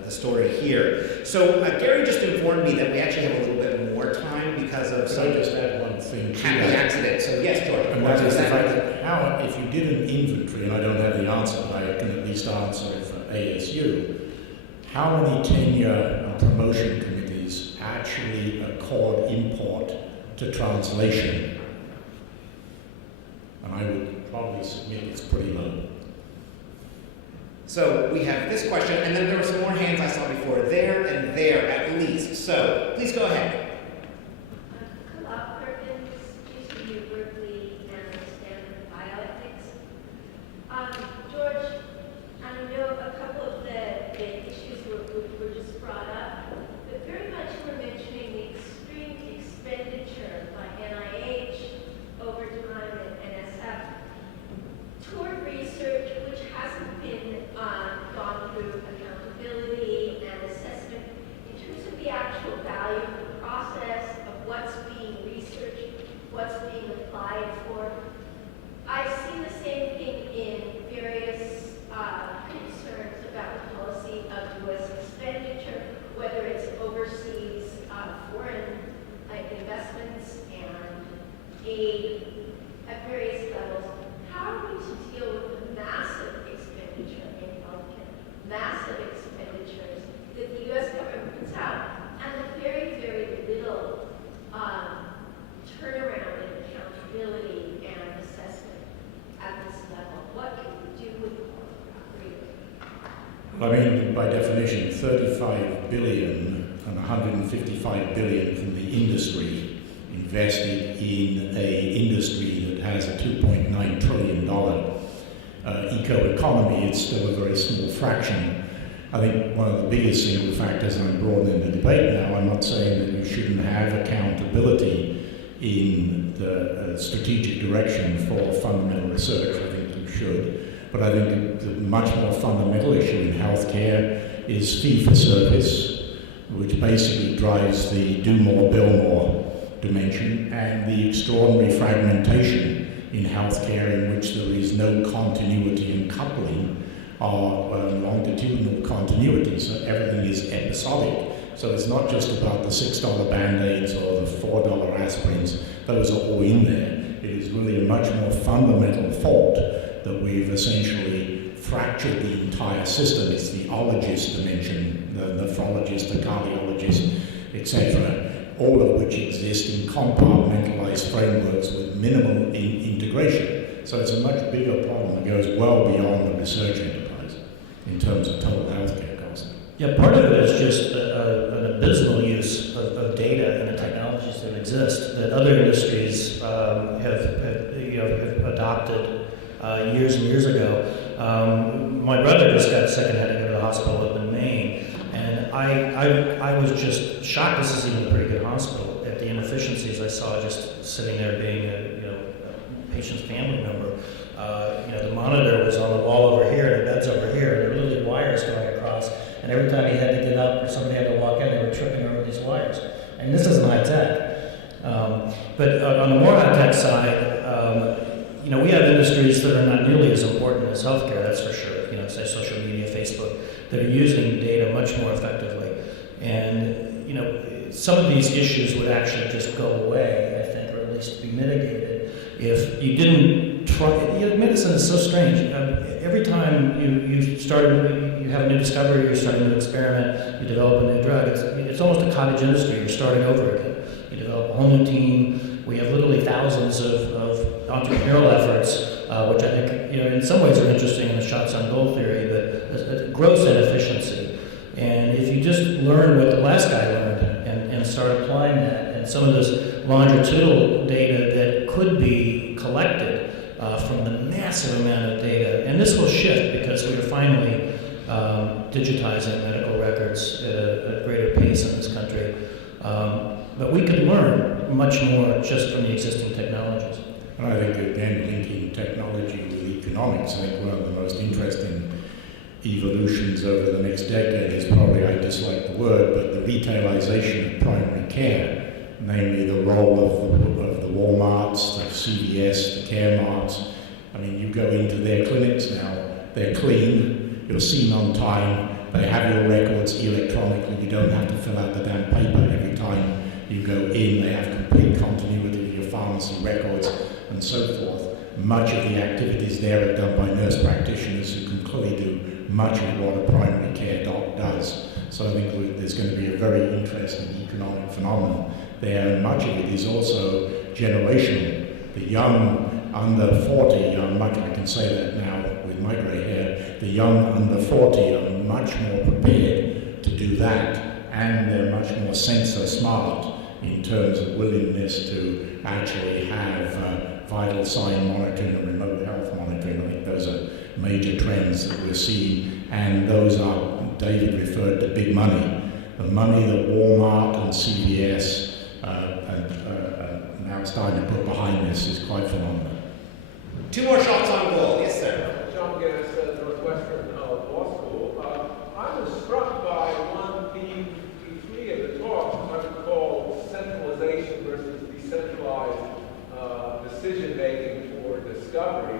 the story here. So Gary just informed me that we actually have a little bit more time because of some Can I just add one thing to happy that? accident. So yes, George. And that is the fact that how, if you did an inventory, and I don't have the answer, but I can at least answer for ASU, how many tenure and promotion committees actually accord import to translation? And I would probably submit it's pretty low. So we have this question, and then there were some more hands I saw before, there and there at least. So please go ahead. GCU, Berkeley, and Stanford Bioethics. George, I know a couple of the issues were just brought up, but very much you were mentioning the extreme expenditure by NIH over time at NSF toward research which hasn't been gone through accountability and assessment in terms of the actual value of the process of what's being researched, what's being applied for. I've seen the same thing in various concerns about the policy of U.S. expenditure, whether it's overseas foreign investments and aid at various levels. How are we to deal with the massive expenditure in healthcare, massive expenditures that the U.S. government puts out, and the very, very little turnaround in accountability and assessment at this level? What can we do with the Well, I mean, by definition, 35 billion and 155 billion from the industry invested in an industry that has a $2.9 trillion eco-economy. It's still a very small fraction. I think one of the biggest single factors, and I'm broadening the debate now, I'm not saying that you shouldn't have accountability in the strategic direction for fundamental research. I think you should. But I think the much more fundamental issue in healthcare is fee-for-service, which basically drives the do more, bill more dimension, and the extraordinary fragmentation in healthcare in which there is no continuity and coupling or longitudinal continuity, so everything is episodic. So it's not just about the $6 Band-Aids or the $4 aspirins, those are all in there. It is really a much more fundamental fault that we've essentially fractured the entire system. It's the ologist dimension, the nephrologist, the cardiologist, etc., all of which exist in compartmentalized frameworks with minimal integration. So it's a much bigger problem that goes well beyond the research enterprise in terms of total healthcare costs. Yeah, part of it is just an abysmal use of data and the technologies that exist that other industries have adopted years and years ago. My brother just got sick and had to go to the hospital up in Maine, and I was just shocked. This is even a pretty good hospital at the inefficiencies I saw just sitting there being a patient's family member. The monitor was on the wall over here, and the bed's over here, and there were literally wires going across. And every time he had to get up or somebody had to walk in, they were tripping over these wires. And this isn't high tech. But on the more high tech side, we have industries that are not nearly as important as healthcare, that's for sure. Say social media, Facebook, that are using data much more effectively. And, some of these issues would actually just go away, I think, or at least be mitigated if you didn't try. Medicine is so strange. Every time you have a new discovery, you're starting a new experiment, you develop a new drug, it's almost a cottage industry. You're starting over again. You develop a whole new team. We have literally thousands of entrepreneurial efforts, which I think, in some ways are interesting in the shots on goal theory, but a gross inefficiency. And if you just learn what the last guy learned and start applying that, and some of this longitudinal data that could be collected from the massive amount of data, and this will shift because we are finally digitizing medical records at a greater pace in this country. But we could learn much more just from the existing technologies. And I think, again, linking technology with economics, I think one of the most interesting evolutions over the next decade is probably, I dislike the word, but the retailization of primary care, namely the role of the Walmarts, the CVS, the Caremarts. I mean, you go into their clinics now, they're clean, you're seen on time, they have your records electronically, you don't have to fill out the damn paper every time you go in, they have complete continuity of your pharmacy records and so forth. Much of the activities there are done by nurse practitioners who can clearly do much of what a primary care doc does. So I think there's going to be a very interesting economic phenomenon there, and much of it is also generational. The young under 40 are much, I can say that now with my grey hair, the young under 40 are much more prepared to do that, and they're much more sensor smart in terms of willingness to actually have vital sign monitoring and remote health monitoring. I think those are major trends that we're seeing, and those are, David referred to big money. The money that Walmart and CVS now starting to put behind this is quite phenomenal. 2 more shots on goal. Yes, sir. John Guinness at Northwestern Law School. I was struck by one theme through 3 of the talks, I would call centralization versus decentralized decision-making for discoveries.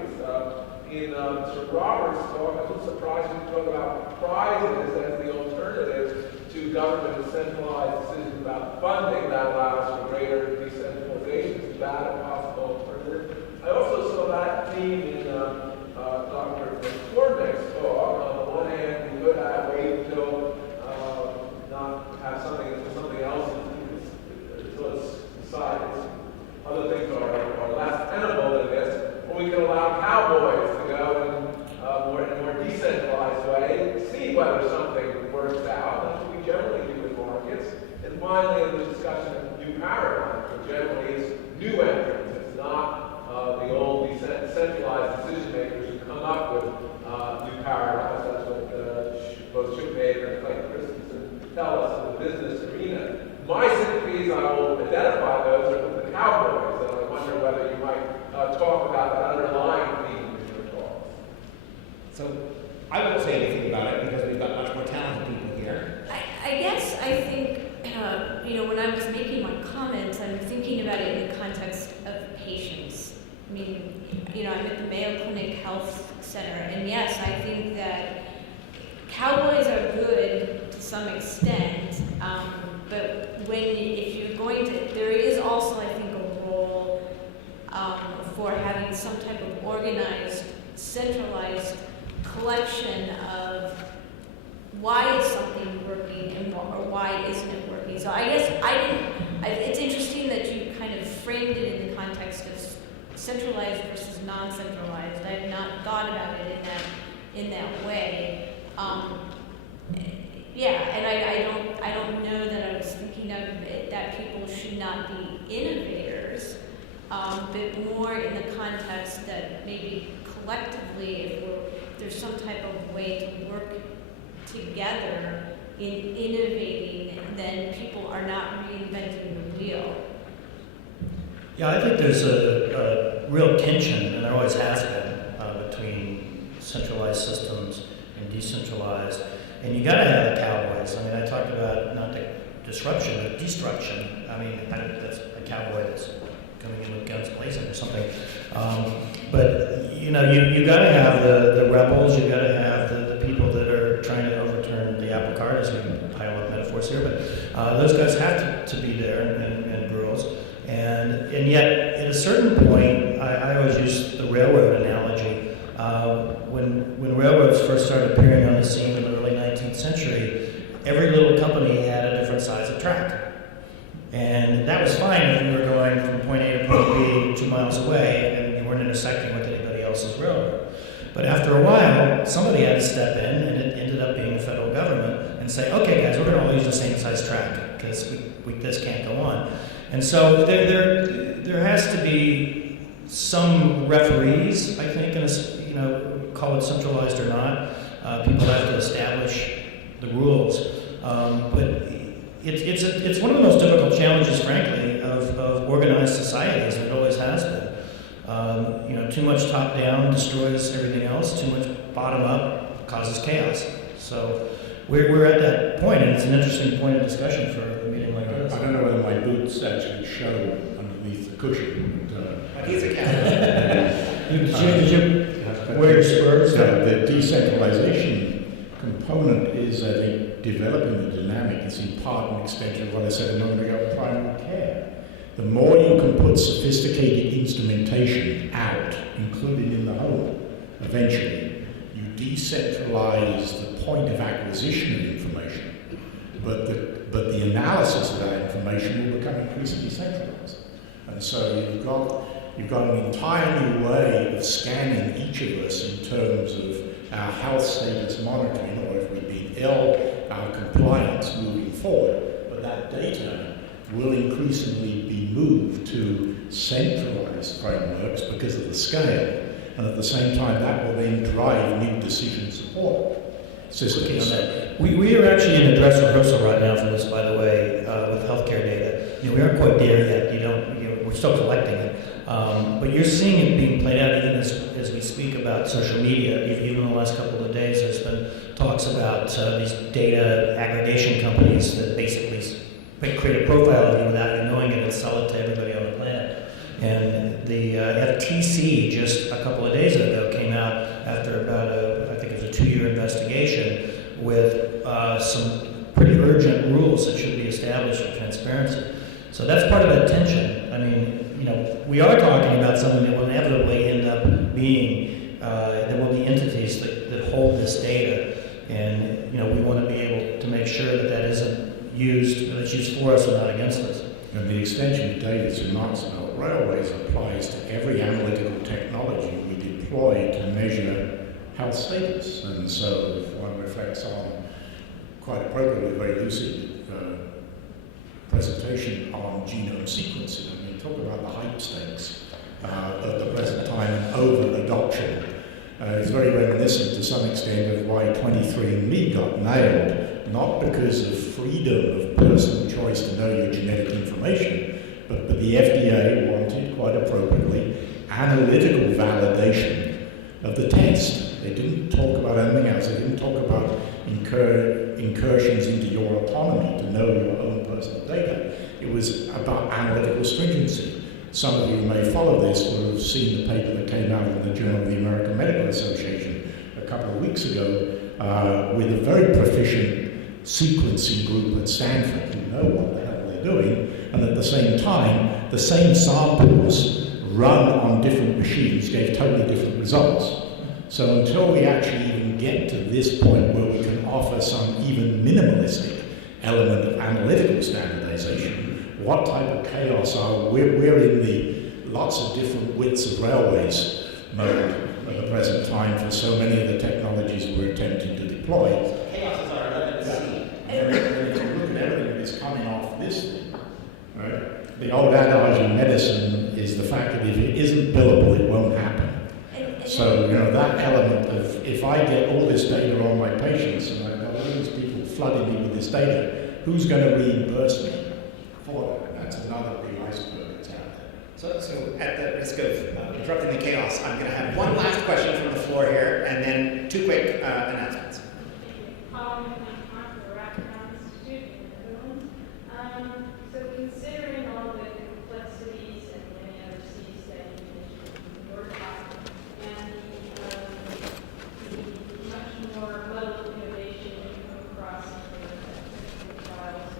In Sir Robert's talk, I was surprised to talk about prizes as the alternative to government and centralized decisions about funding that allows for greater decentralization. Is that a possible alternative? I also saw that theme in Dr. McCormick's talk. On the one hand, you could have wait until not have something else until it's decided. Other things are less tenable than this. Or we could allow cowboys to go in a more decentralized way, see whether something works out. That's what we generally do with markets. And finally, in the discussion of new paradigms, which generally is new entrants. It's not the old centralized decision makers who come up with new paradigms. That's what both Shoemaker and Clayton Christensen tell us in the business arena. My sympathies, I will identify those, are with the cowboys, and I wonder whether you might talk about that underlying theme in your talks. So I won't say anything about it because we've got much more talented people here. I guess I think, when I was making my comments, I'm thinking about it in the context of patients. I mean, I'm at the Mayo Clinic Health Center, and yes, I think that cowboys are good to some extent, but if you're going to, there is also, I think, a role for having some type of organized, centralized collection of why is something working or why isn't it working. So I guess it's interesting that you kind of framed it in the context of centralized versus non-centralized. I have not thought about it in that way. And I don't know that I was thinking of it that people should not be innovators, but more in the context that maybe collectively, if there's some type of way to work together in innovating, then people are not reinventing the wheel. Yeah, I think there's a real tension, and there always has been, between centralized systems and decentralized. And you got to have the cowboys. I mean, I talked about not the disruption, but destruction. I mean, that's a cowboy that's coming in with guns blazing or something. But you got to have the rebels. You got to have the people that are trying to overturn the apple cart, as we can pile up metaphors here. Those guys have to be there, and girls. And yet, at a certain point, I always use the railroad analogy. When railroads first started appearing on the scene in the early 19th century, every little company had a different size of track. And that was fine if you were going from point A to point B 2 miles away and you weren't intersecting with anybody else's railroad. But after a while, somebody had to step in, and it ended up being the federal government, and say, okay guys, we're gonna all use the same size track, because this can't go on. And so there has to be some referees, I think, call it centralized or not. People have to establish the rules. But it's one of the most difficult challenges, frankly, of organized societies. It always has been. Too much top-down destroys everything else. Too much bottom-up causes chaos. So we're at that point, and it's an interesting point of discussion for a meeting like this. I don't know whether my boots actually show underneath the cushion. But he's a cat. Did you wear your spurs? The decentralization component is, I think, developing the dynamic. It's in part an extension of what I said a moment ago about primary care. The more you can put sophisticated instrumentation out, including in the home, eventually, you decentralize the point of acquisition of information, but the analysis of that information will become increasingly centralized. And so you've got an entire new way of scanning each of us in terms of our health status monitoring, or if we've been ill, our compliance moving forward. But that data will increasingly be moved to centralized frameworks because of the scale, and at the same time that will then drive new decision support systems. We are actually in a dress rehearsal right now for this, by the way, with healthcare data. We aren't quite there yet. We're still collecting it. But you're seeing it being played out even as we speak about social media. Even in the last couple of days, there's been talks about these data aggregation companies that basically create a profile of you without you knowing it and sell it to everybody on the planet. And the FTC just a couple of days ago came out after about I think it was a 2-year investigation with some pretty urgent rules that should be established for transparency. So that's part of that tension. I mean, we are talking about something that will inevitably end up being, there will be entities that hold this data, and we want to be able to make sure that that isn't used, that it's used for us and not against us. And the extension of data to not railways applies to every analytical technology we deploy to measure health status. And so if one reflects on, quite appropriately, a very lucid presentation on genome sequencing, and we talk about the hype stakes at the present time and over-adoption. It's very reminiscent to some extent of why 23andMe got nailed, not because of freedom of personal choice to know your genetic information, but the FDA wanted, quite appropriately, analytical validation of the test. They didn't talk about anything else. They didn't talk about incursions into your autonomy to know your own personal data. It was about analytical stringency. Some of you may follow this will have seen the paper that came out in the Journal of the American Medical Association a couple of weeks ago with a very proficient sequencing group at Stanford who know what the hell they're doing, and at the same time, the same samples run on different machines gave totally different results. So until we actually even get to this point where we can offer some even minimalistic element of analytical standardization, what type of chaos are we? We're in the lots of different widths of railways mode at the present time for so many of the technologies we're attempting to deploy. Chaos is our 11th scene. And if you look at everything that's coming off this thing, right? The old adage in medicine is the fact that if it isn't billable, it won't happen. So, that element of, if I get all this data on my patients and I've got all these people flooding me with this data, who's going to reimburse me for that? That's another big iceberg that's out there. So at the risk of interrupting the chaos, I'm going to have one last question from the floor here, and then 2 quick announcements. I'm on the Rathdown Institute in the Netherlands. So considering all the complexities and many other C's that you mentioned in your talk, and the much more muddled innovation you come across in the clinical trials,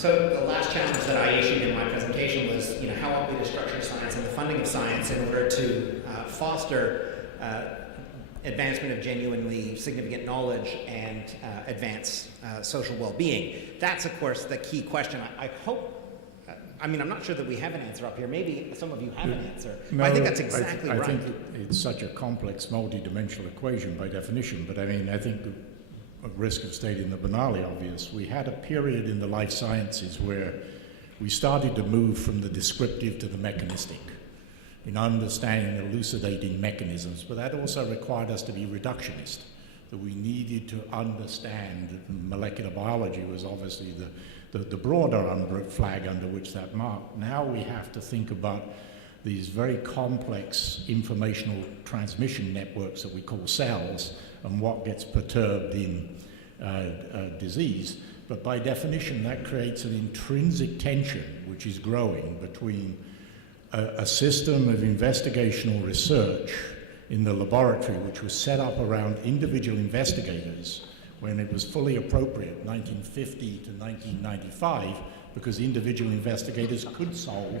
So the last challenge that I issued in my presentation was, how ought we to structure science and the funding of science in order to foster advancement of genuinely significant knowledge and advance social well-being. That's, of course, the key question. I hope, I'm not sure that we have an answer up here. Maybe some of you have an answer. No, I think that's exactly right. I think it's such a complex, multi-dimensional equation by definition, but I think at risk of stating the banally obvious, we had a period in the life sciences where we started to move from the descriptive to the mechanistic in understanding and elucidating mechanisms, but that also required us to be reductionist, that we needed to understand that molecular biology was obviously the broader flag under which that marked. Now we have to think about these very complex informational transmission networks that we call cells and what gets perturbed in disease. But by definition, that creates an intrinsic tension which is growing between a system of investigational research in the laboratory, which was set up around individual investigators when it was fully appropriate, 1950 to 1995, because individual investigators could solve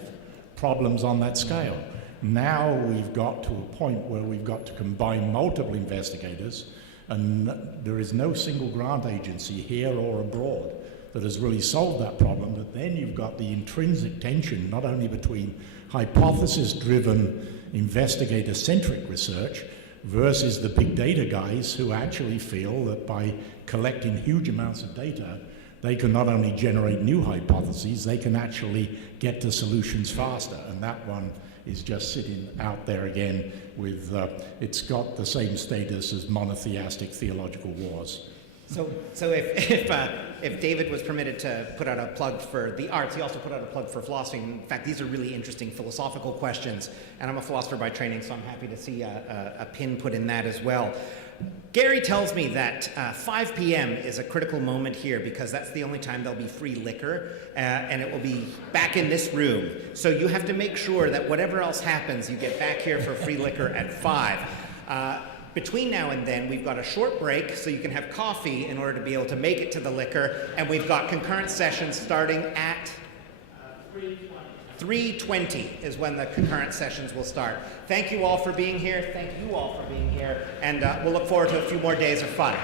problems on that scale. Now we've got to a point where we've got to combine multiple investigators, and there is no single grant agency here or abroad that has really solved that problem. But then you've got the intrinsic tension, not only between hypothesis-driven, investigator-centric research versus the big data guys who actually feel that by collecting huge amounts of data, they can not only generate new hypotheses, they can actually get to solutions faster. And that one is just sitting out there again with, it's got the same status as monotheistic theological wars. So if David was permitted to put out a plug for the arts, he also put out a plug for philosophy. In fact, these are really interesting philosophical questions, and I'm a philosopher by training, so I'm happy to see a pin put in that as well. Gary tells me that 5 p.m. is a critical moment here because that's the only time there'll be free liquor, and it will be back in this room. So you have to make sure that whatever else happens, you get back here for free liquor at 5. Between now and then, we've got a short break so you can have coffee in order to be able to make it to the liquor, and we've got concurrent sessions starting at 3:20 is when the concurrent sessions will start. Thank you all for being here. Thank you all for being here, and we'll look forward to a few more days of fun.